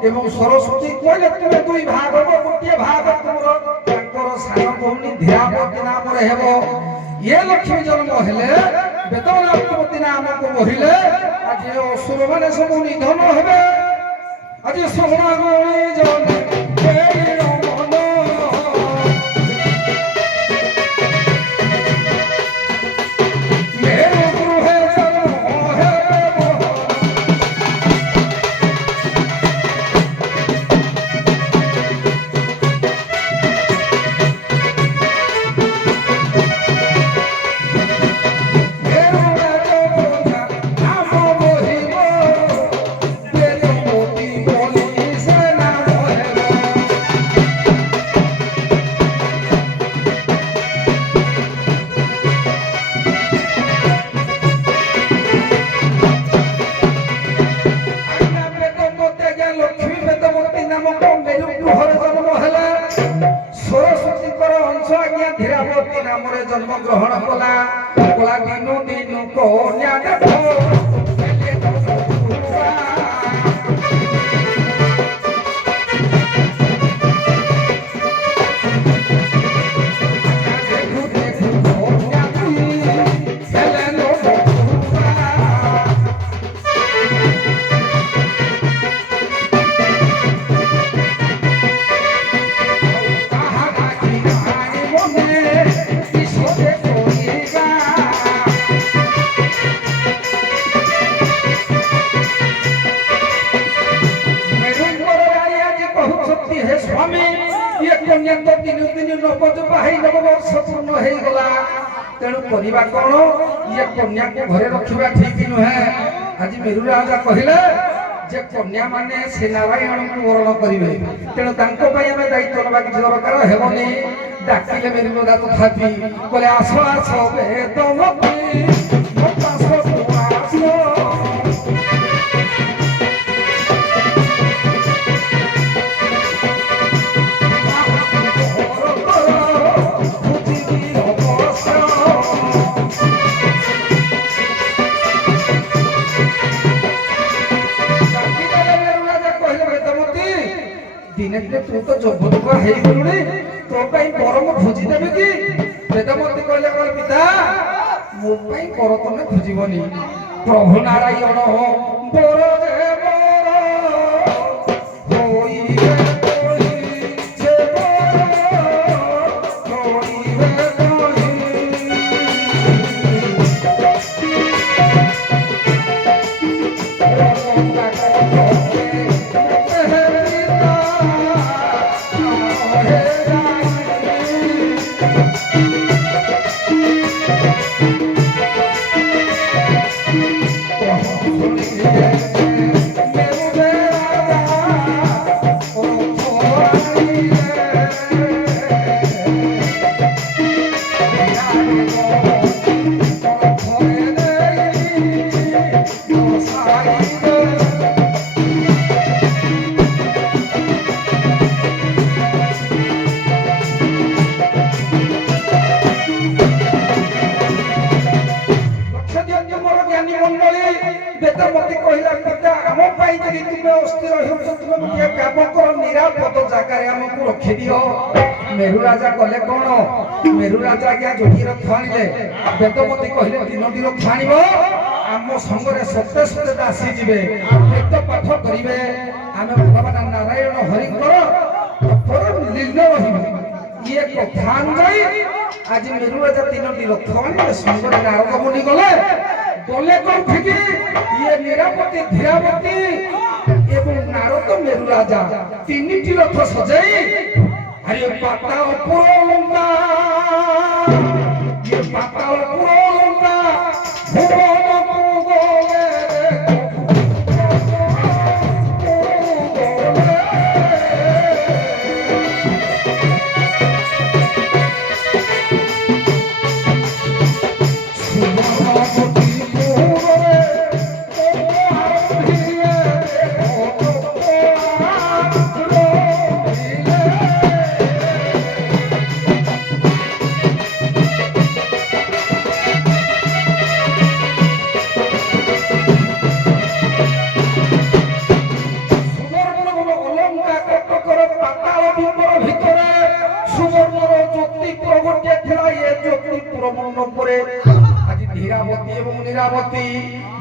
ଏବଂ ସରସ୍ୱତୀ କହିଲେ ତୁମେ ଦୁଇ ଭାଗ ହେବ ଗୋଟିଏ ଭାଗ ତୁମର ତାଙ୍କର ସାନ ଭଉଣୀ ଧୀରାବତୀ ନାମରେ ହେବ ଇଏ ଲକ୍ଷ୍ମୀ ଜନ୍ମ ହେଲେ ବେଦମତୀ ନାମକୁ ବହିଲେ ଆଜି ଅସୁର ମାନେ ସବୁ ନିଧନ ହେବେ ଆଜି ଶୁଣାଗୁଣି ଜନେ ଧୀରାବତୀ ନାମରେ ଜନ୍ମ ଗ୍ରହଣ କଲା କଲା ଦିନୁ ଦିନୁ କନ୍ୟା ଦେଖ तेणु करिबा कोन ये कन्या को घरे रखिबा ठीक नुहे आज मेरु राजा कहिले जे कन्या माने से नारायण को वरण करिवे तेणु तांको पय हमें दायित्व नबा कि दरकार हेबनी डाकिले मेरु राजा तथापि बोले आसो आसो बेदमती आसो आसो ଯେ ତୁ ତ ଯୁବକ ହେଇଗଲୁଣି ତୋ ପାଇଁ ବର ମୁଁ ଖୋଜି ଦେବି କି ବେଦମତି କହିଲେ କହିଲେ ପିତା ମୋ ପାଇଁ ବର ତମେ ଖୋଜିବନି ପ୍ରଭୁ ନାରାୟଣ ବର ଯେ ବର ହୋଇବେ କଳି, ଯେ ବର ହୋଇବେ କଳି। मेरु राजा कले कौन मेरु राजा आज्ञा जोगी रथ आनिले बेदमती कहले तीनोटी रथ आनिब आम संगरे सत्य सत्य आसी जिवे वेद पाठ करिवे आमे भगवान नारायण हरिकर पर लीन रहिबे ये कथा अनुଯାয়ী आज मेरु राजा तीनोटी रथ आनिले संगरे नारद मुनि गले गले कोठिकी ये नीरापति धीरापति एवं नारद मेरु राजा तीनटी रथ सजाई अरे पाता पुरोलंगा ये पाता पुरोलंगा भुवन गोले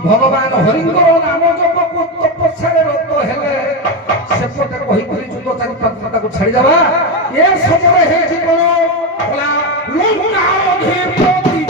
भगवान हरिंकर नाम जप को तपस्या रत हेले सेपटे कहि कहि जुत चारि पाता को छाड़ी दबा ए समय हे जीवन भला लंका अधिपति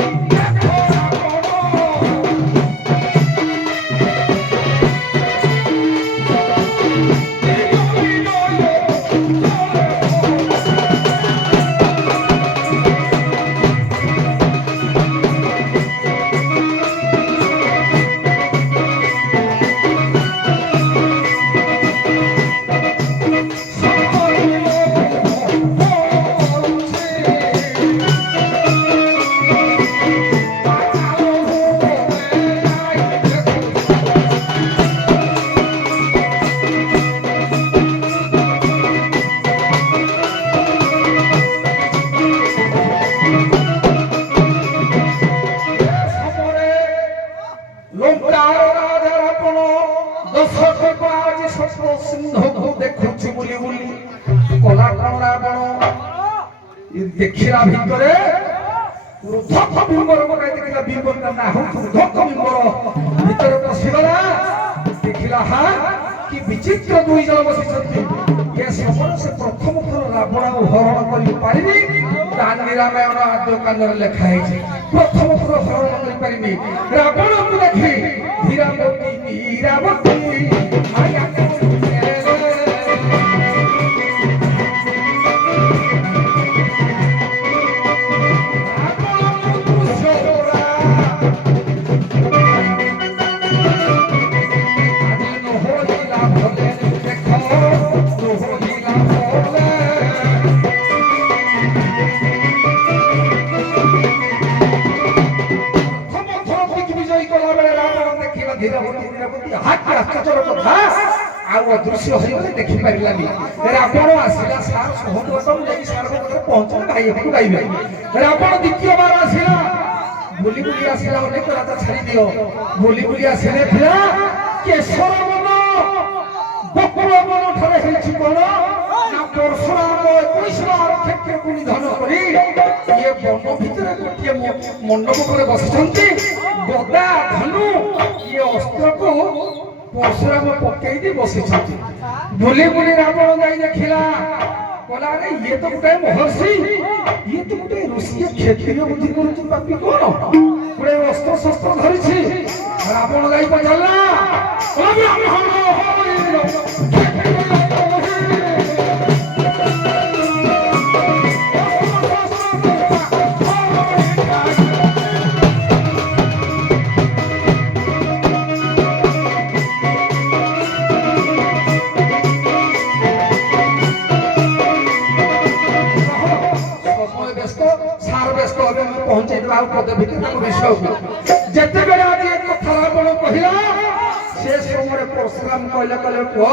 देखो देखिला भितरे धक बिंबर मगाई देखिला बिंबर ना हो धक बिंबर भितरे पसिगला देखिला हा कि विचित्र दुई जन बसिछथि ये समर से प्रथम थर रावण हरण करि पारिबी दानी रामायण आद्य कांड लेखा है प्रथम थर हरण करि पारिबी रावण को देखि धीरावती वीरावती माया दृश्य होइले देखि पारिलानी रावण आसिला सार सहदवतम जाई सार को पहुंचल भाई को गाइबे रावण द्वितीय बार आसिला बुली बुली आसिला अनेक राजा छाड़ी दियो बुली बुली आसिले फिरा केशर मन ବକ୍ରବନ ଠାରେ ହେଇଛି କଣ ନା ପରଶୁରାମ 21 ବାର କ୍ଷେତ୍ରକୁ ନିଧନ କରି ଇଏ ବନ ଭିତରେ ଗୋଟିଏ ମଣ୍ଡପ ଉପରେ ବସିଛନ୍ତି ଗଦା ଧନୁ ଇଏ ଅସ୍ତ୍ରକୁ ପରଶୁରାମ ପକେଇ ଦେଇ ବସିଛନ୍ତି ବୁଲି ବୁଲି ରାବଣ ଯାଇ ଦେଖିଲା କହିଲା ଆରେ ଇଏ ତ ଗୋଟେ ମହର୍ଷି ଇଏ ତ ଗୋଟେ ଋଷି କ୍ଷତ୍ରିୟ ବୁଦ୍ଧି କରୁଛି ପାପି କଣ ଗୋଟେ ଅସ୍ତ୍ର ଶସ୍ତ୍ର ଧରିଛି ରାବଣ ଯାଇ ପଚାରିଲା ପହଞ୍ଚେଇ ଦେବା ଆଉ ପଦେ ଭିତରେ ତାଙ୍କ ବିଷୟକୁ ଯେତେବେଳେ ଆଜି ଏ କଥା ରାବଣ କହିଲା ସେ ସମୟରେ ପରଶୁରାମ କହିଲେ ପୁଅ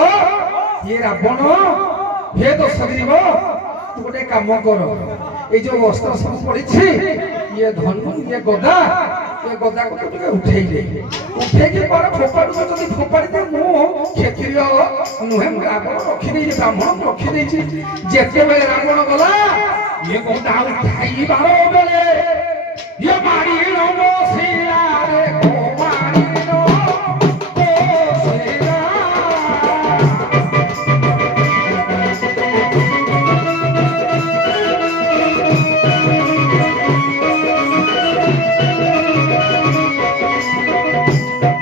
ଇଏ ରାବଣ ହେ ଦଶଗ୍ରୀବ ତୁ ଗୋଟେ କାମ କର ଏଇ ଯୋଉ ଅସ୍ତ୍ର ସବୁ ପଡିଛି ଇଏ ଧନୁ ଇଏ ଗଦାକୁ ତୁ ଟିକେ ଉଠେଇଦେ ଉଠେଇକି ପରେ ଫୋପାଡୁଛ ଯଦି ଫୋପାଡ଼ି ଦେ ମୁଁ କ୍ଷତ୍ରିୟ ନୁହେଁ ମୁଁ ରାବଣ ରଖିଦେଇଛି ବ୍ରାହ୍ମଣ ରଖିଦେଇଛି ଯେତେବେଳେ ରାବଣ ଗଲା ଇଏ ଗଦା ଉଠାଇବାର ବେଳେ ଇଏ ମାରିଣ ବସିଲାରେ ମାରିଣ ବସିଲା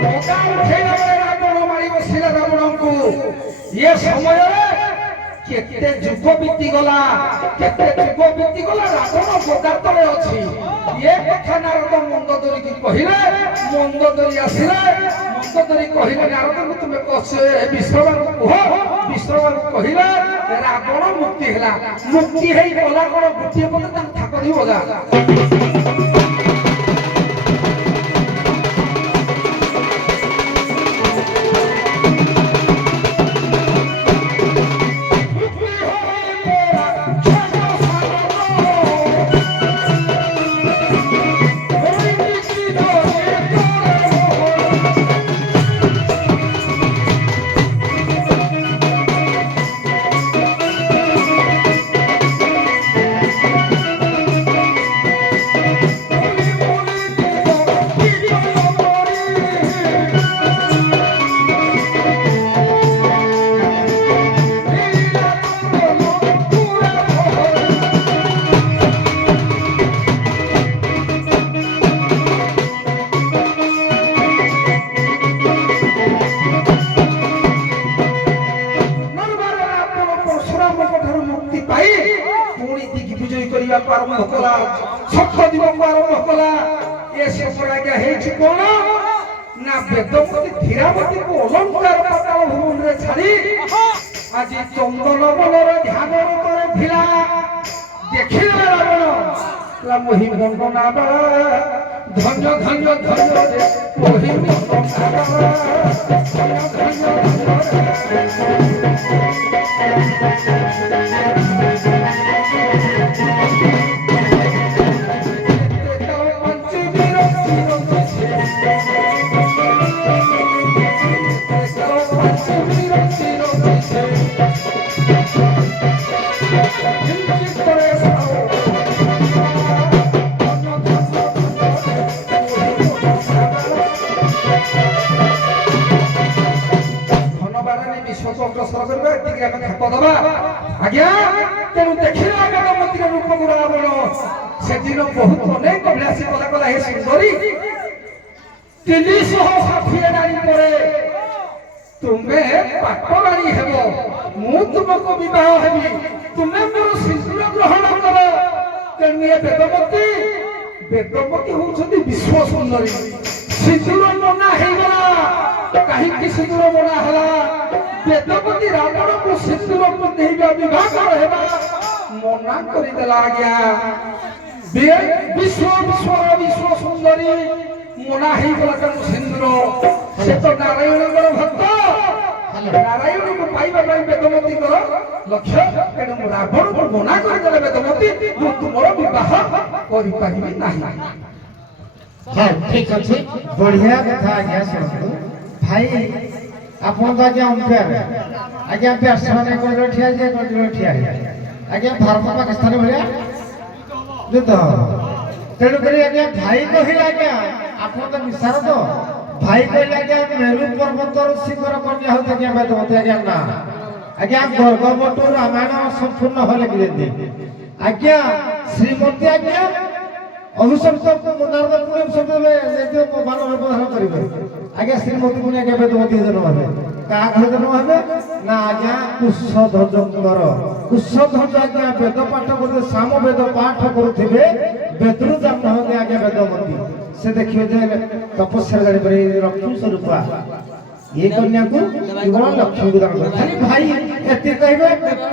ଗଦା ଉଠେଇଲା ବେଳେ ରାବଣ ମାରି ବସିଲା ରାବଣଙ୍କୁ ଇଏ ସମୟରେ କେତେ ଯୁଗ ବିତିଗଲା ରାବଣ ଗଦା ତଳେ ଅଛି ଏ କଥା ନାରଦ ମନ୍ଦୋଦରୀ କହିଲେ ମନ୍ଦୋଦରୀ ଆସିଲେ ମନ୍ଦୋଦରୀ କହିଲେ ନାରଦଙ୍କୁ ତୁମେ ବିଶ୍ରବାଙ୍କୁ କୁହ ବିଶ୍ରବାଙ୍କୁ କହିଲେ ରାବଣ ମୁକ୍ତି ହେଲା ମୁକ୍ତି ହେଇ ଗଲା କଣ ଗୋଟିଏ ପଦ ତାଙ୍କୁ ଥାକ ଦେଇ ବଗା आरंभ कला सत्य दिवस आरंभ कला ये समराज्ञा हेछि कोन ना वेदमती धीरावती को अलंकार पाताल भूमि रे छाड़ी आज चंदन बलर ध्यान करे भिला देखिला रावण ला मोहि मंडना बा धन्य धन्य धन्य रे मोहि मंडना बा धन्य आज्ञा तेणु देखिला वेदमती रूप को रावण से दिन बहुत अनेक अभिलाषी कला कला हे सुंदरी 360 नारी परे तुम्हें पाटराणी हेबो मु तुमको विवाह हेबी तुम्हें मोर सिंदूर ग्रहण कर तेणु ये वेदमती होउछथि विश्व सुंदरी सिंदूर मना हेगला काहे सिंदूर मना हला वेदमती रावण को सिंदूर को देबा विवाह कर हेबा मना करि देला आज्ञा विश्व सुंदरी मना हेगला तेणु सिंदूर से तो नारायण भक्त नारायण को पाइबा पाई वेदमती कर लक्ष्य तेणु रावण को मना कर देला वेदमती मु तुमरो विवाह करि पाइबी नाही हां ठीक अछि बढ़िया कथा आज्ञा सुनो भाई ଆପଣ ତ ଆଜ୍ଞା ଅମ୍ପେୟାର ଆଜ୍ଞା ବ୍ୟାଟ୍ସମ୍ୟାନ କଣ୍ଟ୍ରୋଲ ଠିଆ ହେଇଛି କଣ୍ଟ୍ରୋଲ ଠିଆ ହେଇଛି ଆଜ୍ଞା ଭାରତ ପାକିସ୍ତାନ ଭଳିଆ ଯୁଦ୍ଧ ହବ ତେଣୁକରି ଆଜ୍ଞା ଭାଇ କହିଲେ ଆଜ୍ଞା ଆପଣ ତ ବିଶାରଦ ଭାଇ କହିଲେ ଆଜ୍ଞା ମେରୁ ପର୍ବତର ଶିଖର କନ୍ୟା ହଉଛି ଆଜ୍ଞା ବେଦବତୀ ଆଜ୍ଞା ନା ଆଜ୍ଞା ଗର୍ଗବଟୁ ରାମାୟଣ ସମ୍ପୂର୍ଣ୍ଣ ହଲେ କି ଆଜ୍ଞା ଶ୍ରୀମତୀ ଆଜ୍ଞା ଅଭିଶପ୍ତ ନାରଦ ପୁଣି ଅଭିଶପ୍ତ ମାନବ ଧାରଣ କରିବେ ଆଜ୍ଞା ଶ୍ରୀମତୀ ପୁଣି ଆଜ୍ଞା ବେଦବତୀ ଜନ୍ମ ହେବେ କାହା ଘରେ ଜନ୍ମ ହେବେ ନା ଆଜ୍ଞା କୁଶଧ୍ୱଜଙ୍କର କୁଶଧ୍ୱଜ ଆଜ୍ଞା ବେଦ ପାଠ କରୁଥିବେ ସାମ ବେଦ ପାଠ କରୁଥିବେ ବେଦରୁ ଜନ୍ମ ହେବେ ଆଜ୍ଞା ବେଦବତୀ ସେ ଦେଖିବେ ଯେ ତପସ୍ୟା ଜାଣିପାରେ ଲକ୍ଷ୍ମୀ ସ୍ୱରୂପା ये कन्या को केवल लक्ष्मी को दान करे खाली भाई एति कहबे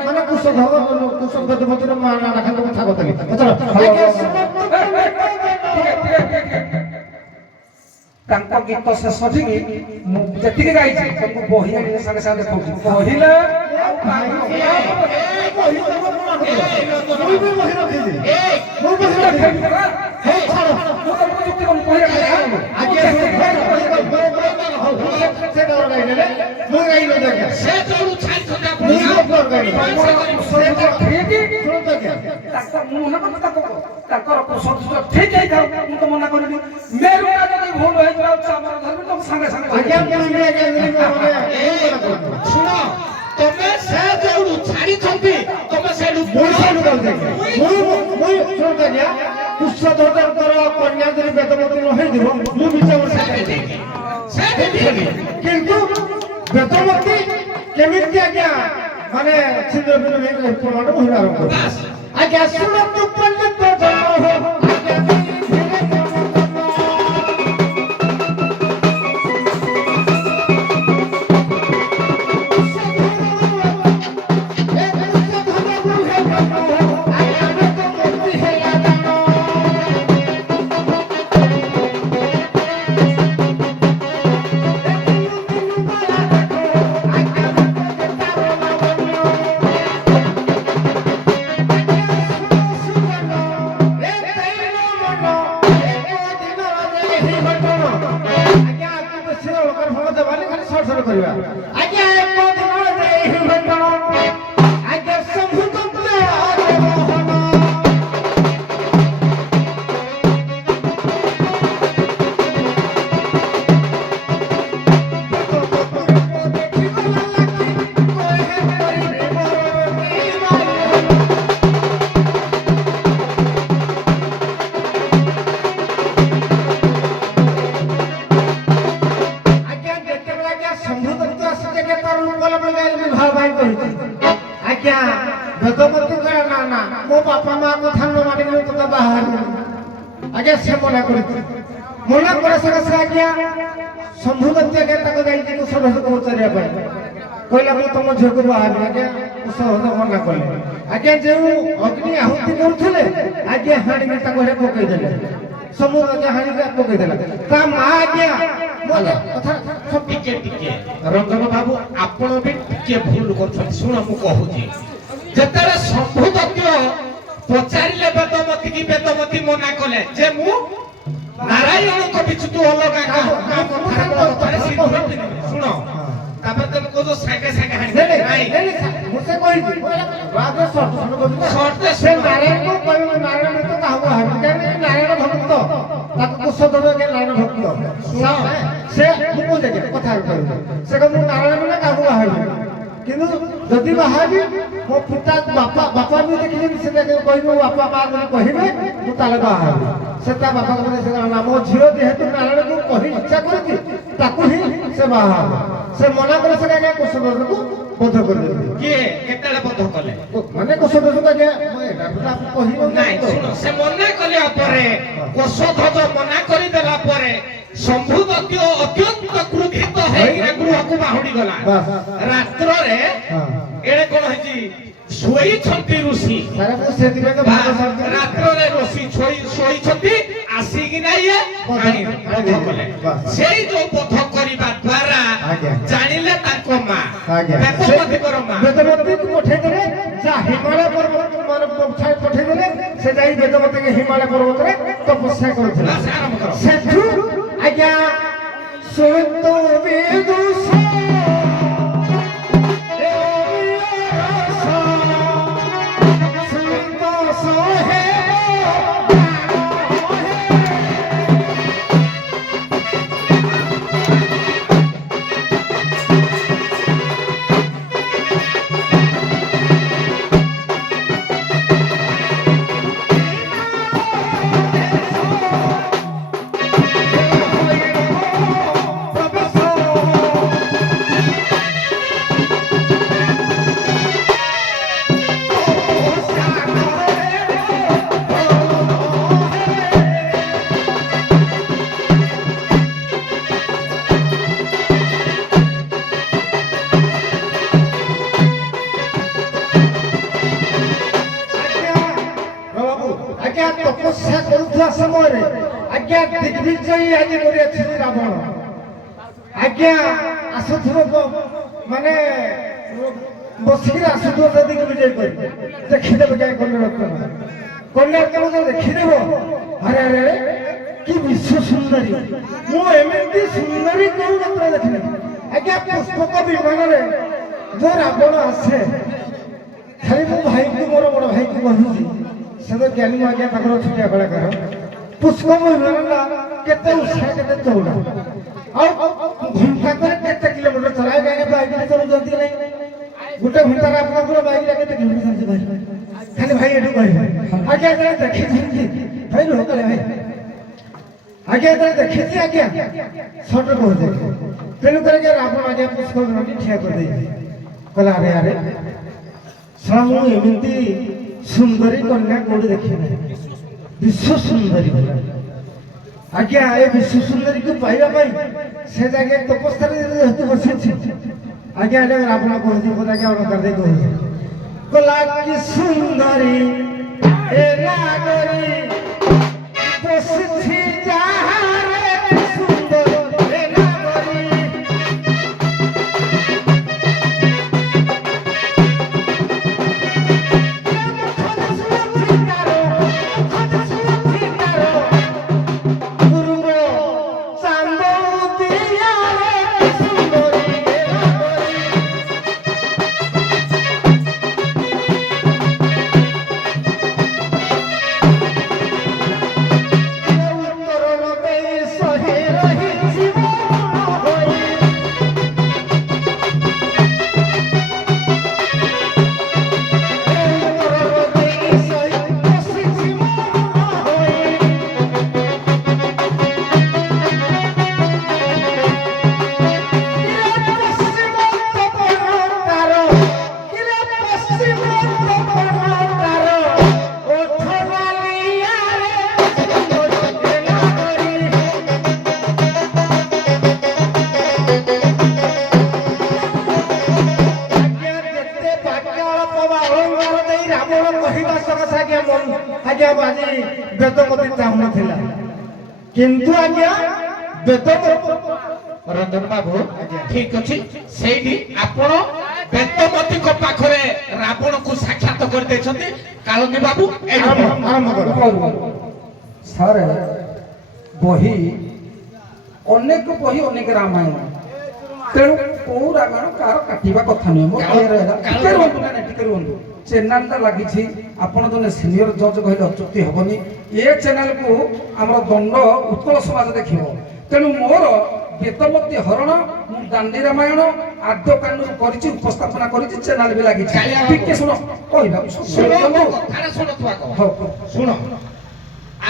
माने कुशध्वज बेदवती रो माना राखन कथा बतली चलो ତାଙ୍କ ଗୀତ ଶେଷ ଠିକି ମୁଁ ଯେତିକି ଗାଇଛି ତାଙ୍କୁ ବହି ଆଣିଲେ ସାଙ୍ଗେ ସାଙ୍ଗେ ଦେଖଉଛି କହିଲେ ତାଙ୍କର କୁଶଧ୍ୱଜ ଠିକ ହେଇଥାଉ ମୁଁ ତ ମନା କରିବି ମେରୁଟା ଯଦି ଭୁଲ ହେଇଯିବ ଆମର ଧର୍ମ ତ ସାଙ୍ଗେ ସାଙ୍ଗେ ଶୁଣ ତମେ ସେ ଯୋଉ ଛାଡ଼ିଛନ୍ତି ତମେ ସେଠୁ କୁଶଧ୍ୱଜଙ୍କର କନ୍ୟା ଯଦି ବେଦବତୀ ନ ହେଇଥିବ ମୁଁ କିନ୍ତୁ ବେଦବତୀ କେମିତି ଆଜ୍ଞା ମାନେ ଛିଦ୍ର ବିନ ହେଇକି ପ୍ରମାଣ ଭୁଲ ଆରମ୍ଭ ଆଜ୍ଞା ଶୁଣନ୍ତୁ ପଣ୍ଡିତ କରିବା ଆଜ୍ଞା ଏକ ଦିନ ଏହି ଘଟଣା ଆଜ୍ଞା ସମ୍ଭୁତନ୍ତ୍ର आज्ञा बेदवती कहे ना ना मो बापा माँ कथा न मानिक तो बाहर आज्ञा से मना कर मना कर से आज्ञा शंभुदत्त आज्ञा तक जाई कुशध्वज को उचारिया पाए कहला मु तुम झियो को बाहर आज्ञा कुशध्वज मना कले आज्ञा जो अग्नि आहुति करथले आज्ञा हाणी में तक हेरे पकई देले समूह आज्ञा हाणी के पकई देला ता मां आज्ञा मोला कथा सब टिके टिके रंजन बाबू आपण भी टिके भूल करछन सुन मु कहूजी जेतरे शंभुदत्त पचारिले बेदमती की बेदमती मना कले जे मु नारायण को बिचतु अलगा का सुन तापर तुम को जो साके साके हानि नहीं मुझसे कोई राजा शॉर्ट से नारायण को कोई नारायण तो कहबो है कारण नारायण भक्त ताको कुशध्वज के नारायण भक्त से मु देखे कथा कर से को नारायण ने कहबो है किंतु जदि बाहाबी मो पिता बापा भी देखिले से कहबो बापा मां कहबे मु ताले बाहाबी सेता बापा को से नाम झियो जेहेतु नारायण को कहि इच्छा करती ताकू ही से बाहाबी से मना करे से आगे कुशध्वज को बोध कर दे के केतले बोध कले माने कुशध्वज को आगे आप कहिबो नहीं सुनो से मना कले अपरे कुशध्वज मना करि देला परे शंभुदत्त अत्यंत क्रोधित है गृह को बाहुडी गला रात्र रे एड़े कोन हेची सोई छंती ऋषि सारा को सेति में तो रात्र रे ऋषि सोई छंती आसी कि नाही पानी बोध कले सेई जो बोध करिबा द्वारा जानिले ताको मां बेदमती कर मां बेदमती को पठे देले जा हिमालय पर्वत माने पठे देले से जाई बेदमती के हिमालय पर्वत रे तपस्या करथला आरंभ करो सेठू आज्ञा सुतो विदुष ଆଜ୍ଞା ଦିଗ୍ବିଜୟୀ ଆଜି କରି ଅଛନ୍ତି ରାବଣ ଆଜ୍ଞା ଆସୁଥିବ ମାନେ ବସିକିରି ଆସୁଥିବ ସେ ଦିଗ୍ବିଜୟୀ କରି ଦେଖିଦେବେ କାହିଁ କନ୍ୟାରତ୍ନ ଦେଖିଦେବ ଆରେ ଆରେ କି ବିଶ୍ୱ ସୁନ୍ଦରୀ ମୁଁ ଏମିତି ସୁନ୍ଦରୀ କୋଉ ମାତ୍ର ଦେଖିନି ଆଜ୍ଞା ପୁଷ୍ପକ ବିମାନରେ ଯୋଉ ରାବଣ ଆସେ ଖାଲି ମୁଁ ଭାଇକୁ ମୋର ବଡ଼ ଭାଇକୁ କହୁଛି ସେ ତ ଜ୍ଞାନୀ ଆଜ୍ଞା ତାଙ୍କର ଛୋଟିଆ କଳାକାର ପୁଷ୍ପକ ବିମାନଟା କେତେ ଉତ୍ସାହ କେତେ ଚଉଡ଼ା ଆଉ ଘଣ୍ଟା করে କେତେ କିଲୋମିଟର ଚଲାଏ କାହିଁକି ବାଇକରେ ଚଲାଉଛନ୍ତି କି ନାହିଁ ଗୋଟେ ଘଣ୍ଟାରେ ଆପଣଙ୍କର ବାଇକରେ କେତେ କିଲୋମିଟର ଚାଲିଛି ଭାଇ ଖାଲି ଭାଇ ଏଠୁ କହିବେ ଆଜ୍ଞା ଯେତେବେଳେ ଦେଖିଛନ୍ତି ଭାଇ ରୋକଲେ ଭାଇ ଆଜ୍ଞା ଯେତେବେଳେ ଦେଖିଛି ଆଜ୍ଞା ସଟ କହୁଛି ତେଣୁ କରି ରାବଣ ଆଜ୍ଞା ପୁଷ୍ପକ ବିମାନଟି ଠିଆ କରିଦେଇଛି କହିଲା ଆରେ ଆରେ ଶୁଣ ମୁଁ ଏମିତି ସୁନ୍ଦରୀ କନ୍ୟା କୋଉଠି ଦେଖି ନାହିଁ ବିଶ୍ୱ ସୁନ୍ଦରୀ ଆଜ୍ଞା ଏ ବିଶ୍ୱ ସୁନ୍ଦରୀକୁ ପାଇବା ପାଇଁ ସେ ଜାଗାରେ ତପସ୍ୟାରେ ଯେହେତୁ ବସିଛି ଆଜ୍ଞା ଏଟା ରାବଣ କହୁଛି ଆଜ୍ଞା ଅଳଙ୍କାର ଦେଇ କହୁଛି କହିଲା କି ସୁନ୍ଦରୀ ଏ ନାଗରୀ ବସିଛି ଯାହାରେ ସୁନ୍ଦର ଏ ନାଗରୀ ଆଜ୍ଞା ଆଜି ବେଦମତି ଚାହୁଁନଥିଲା କିନ୍ତୁ ଆଜ୍ଞା ରଞ୍ଜନ ବାବୁ ଠିକ ଅଛି ସେଇଠି ଆପଣ ବେଦମତୀଙ୍କ ପାଖରେ ରାବଣକୁ ସାକ୍ଷାତ କରିଦେଇଛନ୍ତି କାଳନ୍ଦୀ ବାବୁ ଆରମ୍ଭ କର ସାର୍ ବହି ଅନେକ ବହି ଅନେକ ରାମାୟଣ ତେଣୁ କୋଉ ରାମାୟଣ କାହାର କାଟିବା କଥା ନୁହେଁ ମୋ କହିବାର ହେଲା ଟିକେ ରୁହନ୍ତୁ ନା ଟିକେ ରୁହନ୍ତୁ ଚ୍ୟାନେଲଟା ଲାଗିଛି ଆପଣ ଜଣେ ସିନିୟର ଜଜ୍ କହିଲେ ଅତ୍ୟୁକ୍ତି ହେବନି ଏ ଚ୍ୟାନେଲକୁ ଆମର ଦଣ୍ଡ ଉତ୍କଳ ସମାଜ ଦେଖିବ ତେଣୁ ମୋର ବେଦମତୀ ହରଣ ମୁଁ ଦାଣ୍ଡି ରାମାୟଣ ଆଦ୍ୟ କାଣ୍ଡରୁ କରିଛି ଉପସ୍ଥାପନା କରିଛି ଚ୍ୟାନେଲ ବି ଲାଗିଛି ଟିକେ ଶୁଣ କହିବା ଶୁଣ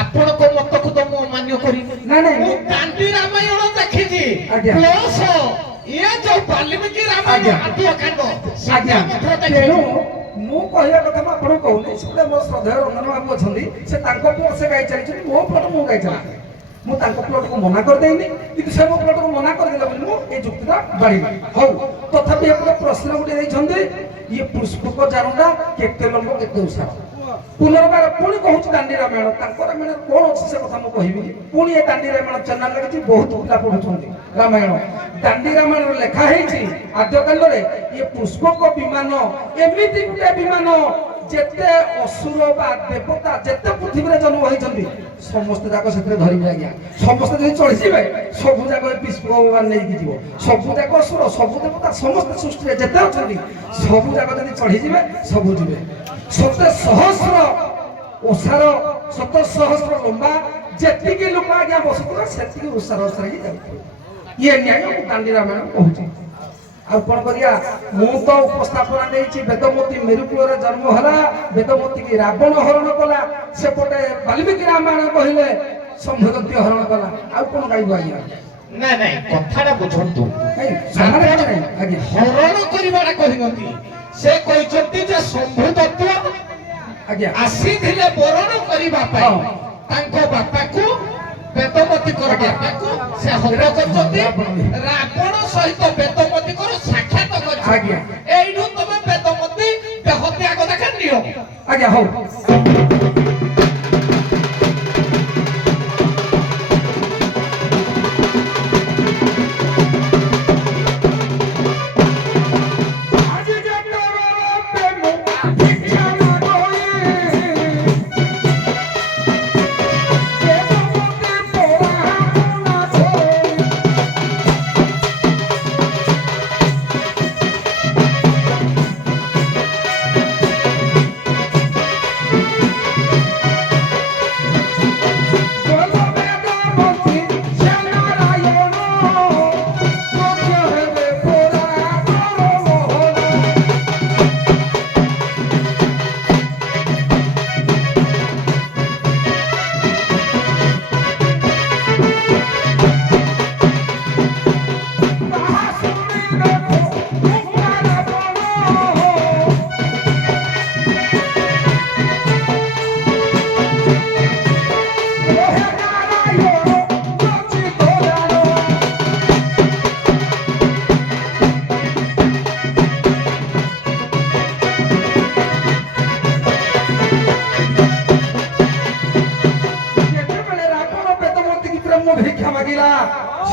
ଆପଣଙ୍କ ମତକୁ ତ ମୁଁ ମାନ୍ୟ କରିବି ମୁଁ ଦାଣ୍ଡି ରାମାୟଣ ଦେଖିଛି ପ୍ଲସ୍ ଇଏ ଯୋଉ ବାଲ୍ମୀକି ରାମାୟଣ ଆଦ୍ୟ କାଣ୍ଡ ତେଣୁ ମୁଁ କହିବା କଥା ମୁଁ ଆପଣଙ୍କୁ କହୁନି ସେପଟେ ମୋ ଶ୍ରଦ୍ଧେୟ ରଞ୍ଜନ ବାବୁ ଅଛନ୍ତି ସେ ତାଙ୍କ ପ୍ଲଟ ସେ ଗାଇ ଚାଲିଛନ୍ତି ମୋ ପ୍ଲଟ ମୁଁ ଗାଇ ଚାଲିଛି ମୁଁ ତାଙ୍କ ପ୍ଲଟକୁ ମନା କରିଦେଇନି କିନ୍ତୁ ସେ ମୋ ପ୍ଲଟକୁ ମନା କରିଦେଲେ ବୋଲି ମୁଁ ଏଇ ଯୁକ୍ତିଟା ବାଢିବି ହଉ ତଥାପି ଏପଟେ ପ୍ରଶ୍ନ ଗୋଟେ ଦେଇଛନ୍ତି ଇଏ ପୁଷ୍ପକ ଜାଣୁଟା କେତେ ଲମ୍ବ କେତେ ଉଷାର ପୁନର୍ବାର ପୁଣି କହୁଛି ଦାଣ୍ଡି ରାମାୟଣ ତାଙ୍କ ରାମାୟଣ କଣ ଅଛି ସେ କଥା ମୁଁ କହିବି ପୁଣି ଏ ଦାଣ୍ଡି ରାମାୟଣ ଚ୍ୟାନେଲ ଲାଗିଛି ବହୁତ ପିଲା ପଢୁଛନ୍ତି ରାମାୟଣ ଦାଣ୍ଡି ରାମାୟଣରେ ଲେଖା ହେଇଛି ଆଦ୍ୟକାଣ୍ଡରେ ଇଏ ପୁଷ୍ପକ ବିମାନ ଏମିତି ଗୋଟେ ବିମାନ ଯେତେ ଅସୁର ବା ଦେବତା ଯେତେ ପୃଥିବୀରେ ଜନ୍ମ ହୋଇଛନ୍ତି ସମସ୍ତେ ଯାକ ସେଥିରେ ଧରିବେ ଆଜ୍ଞା ସମସ୍ତେ ଯଦି ଚଳିଯିବେ ସବୁ ଯାକ ପୁଷ୍ପକ ବିମାନ ନେଇକି ଯିବ ସବୁ ଯାକ ଅସୁର ସବୁ ଦେବତା ସମସ୍ତେ ସୃଷ୍ଟିରେ ଯେତେ ଅଛନ୍ତି ସବୁ ଯାକ ଯଦି ଚଢିଯିବେ ସବୁ ଯିବେ ସତେ ସହସ୍ର ଓଷାର ସତ ସହସ୍ର ଲମ୍ବା ଯେତିକି ଲୋକ ଆଜ୍ଞା ବସୁଥିବେ ସେତିକି ଓଷାର ଓଷାର ହିଁ ଯାଉଥିବେ ଇଏ ନ୍ୟାୟ ମୁଁ ଦାଣ୍ଡି ରାମାୟଣ କହୁଛି ଆଉ କଣ କରିବା ମୁଁ ତ ଉପସ୍ଥାପନା ଦେଇଛି ବେଦମତୀ ମେରୁକୂଳରେ ଜନ୍ମ ହେଲା ବେଦମତୀ କି ରାବଣ ହରଣ କଲା ସେପଟେ ବାଲ୍ମୀକି ରାମାୟଣ କହିଲେ ସମ୍ଭଦନ୍ତୀ ହରଣ କଲା ଆଉ କଣ ଗାଇବ ଆଜ୍ଞା ନାଇଁ କଥାଟା ବୁଝନ୍ତୁ ଆଜ୍ଞା ହରଣ କରିବାଟା କହିନ୍ତି ସେ କହିଛନ୍ତି ଯେ ସମ୍ଭଦତ୍ତ ଆଜ୍ଞା ଆସିଥିଲେ ବରଣ କରିବା ପାଇଁ ତାଙ୍କ ବାପାକୁ ବେଦମତୀଙ୍କର ବାପାକୁ ସେ ହରଣ କରିଛନ୍ତି ରାବଣ ସହିତ ବେଦମତୀଙ୍କର ସାକ୍ଷାତ କରିଛନ୍ତି ଏଇଠୁ ତମେ ବେଦମତୀ ଦେହ ତ୍ୟାଗ ଦେଖା ନିଅ ଆଜ୍ଞା ହଉ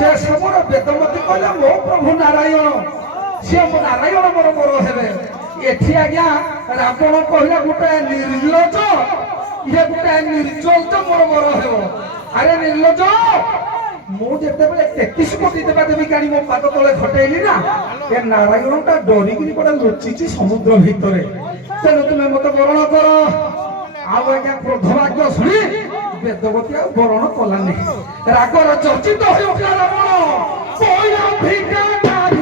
ସେ ସମୟର ବେଦମତୀ କହିଲେ ମୋ ପ୍ରଭୁ ନାରାୟଣ ସିଏ ମୋ ନାରାୟଣ ମୋର ମୋର ହେବେ। ଏଠି ଆଜ୍ଞା ରାବଣ କହିଲା ଗୋଟାଏ ନିର୍ଲଜ ଇଏ ଗୋଟାଏ ନିର୍ଜଳ ମୋର ମୋର ହେବ। ଆରେ ନିର୍ଲଜ ମୁଁ ଯେତେବେଳେ 33 କୋଟି ଦେବା ଦେବୀ କାଣି ମୋ ପାଦ ତଳେ ଘଟେଇଲି ନା ଏ ନାରାୟଣଟା ଡରିକିରି ଗୋଟେ ଲୁଚିଛି ସମୁଦ୍ର ଭିତରେ। ତେଣୁ ତୁମେ ମତେ ବରଣ କର। ଆଉ ଆଜ୍ଞା କ୍ରୋଧ ବାକ୍ୟ ଶୁଣି ବେଦବତୀ ଆଉ ବରଣ କଲାନି। ରାଗର ଚର୍ଚ୍ଚିତ ହୋଇ ଉଠିଲା ରାବଣ କହିଲା ଭିକା ନାରୀ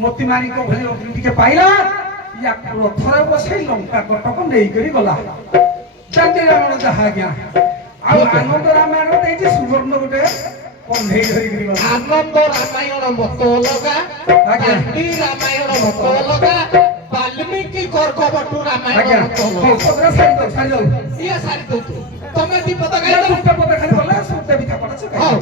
मोती मारी को भली अग्नि के पाइला या रथरे बसई लंका कटक नहीं करी गला चंदी रावण जहा गया आ आनंद रामायण देछि सुवर्ण गुटे कंधे धरि करी गला। आनंद रामायण मत अलगा गांधी रामायण मत अलगा वाल्मीकि कर्कवटु रामायण मत अलगा। पत्र सारी दो ये सारी दो तमे दी पता गाय टुट्टा पता खाली बोला सुते भी पड़ा से हां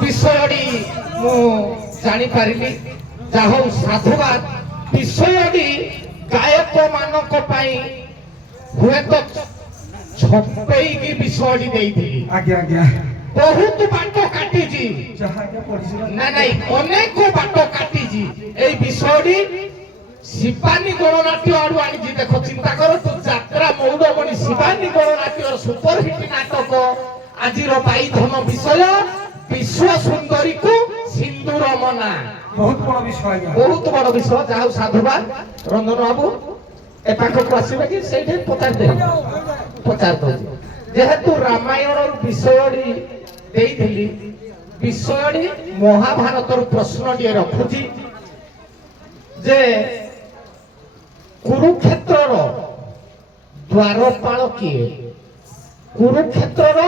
विषयटी मु जानी पारिली जाहो साधुवाद विषयटी गायक मानक पाई हुए तो छपेई की विषयटी देइथि। आज्ञा आज्ञा बहुत बाट काटी जी जहा के पड़िसी ना नहीं अनेक बाट काटी जी ए विषयटी शिवानी गणनाट्य आड़ू आनी जी देखो चिंता करो तो यात्रा मौडमणि शिवानी गणनाट्य सुपरहिट नाटक आजिर पाई धन विषय विश्व सुंदरी को सिंदूर मना बहुत बड़ विषय बहुत बड़ विषय जाऊ साधुवाद रंजन बाबू ए पाख को आसीबे कि सेठी पचार दे जेहेतु रामायण विषय देइथिली ବିଷୟଟି ମହାଭାରତର ପ୍ରଶ୍ନଟିଏ ରଖୁଛି ଯେ କୁରୁକ୍ଷେତ୍ରର ଦ୍ୱାରପାଳ କିଏ? କୁରୁକ୍ଷେତ୍ରର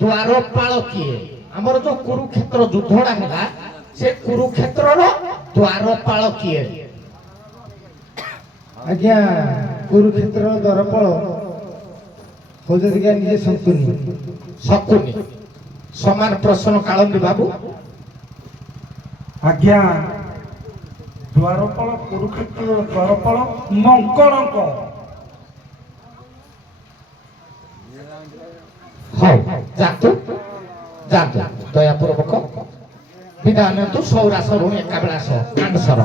ଦ୍ୱାରପାଳ କିଏ? ଆମର ଯୋଉ କୁରୁକ୍ଷେତ୍ର ଯୁଦ୍ଧଟା ହେଲା ସେ କୁରୁକ୍ଷେତ୍ରର ଦ୍ୱାରପାଳ କିଏ? ଆଜ୍ଞା କୁରୁକ୍ଷେତ୍ରର ଦରପଳ ହଉଛନ୍ତି କି ନିଜେ ଶଙ୍କୁନି। ଶକୁନି। ସମାନ ପ୍ରଶ୍ନ କାଳନ୍ଦୀ ବାବୁ। ଆଜ୍ଞା ଦ୍ୱାରପାଳ କୁରୁକ୍ଷେତ୍ରର ଦ୍ୱାରପାଳ ମଙ୍କଣଙ୍କ। ହଉ ଯାଆନ୍ତୁ ଯାଆନ୍ତୁ ଦୟାପୂର୍ବକ ବିଦାୟ ନିଅନ୍ତୁ। ସୌରାସ ଋଣୀ ଏକାବେଳାସ କାଣ୍ଡସର।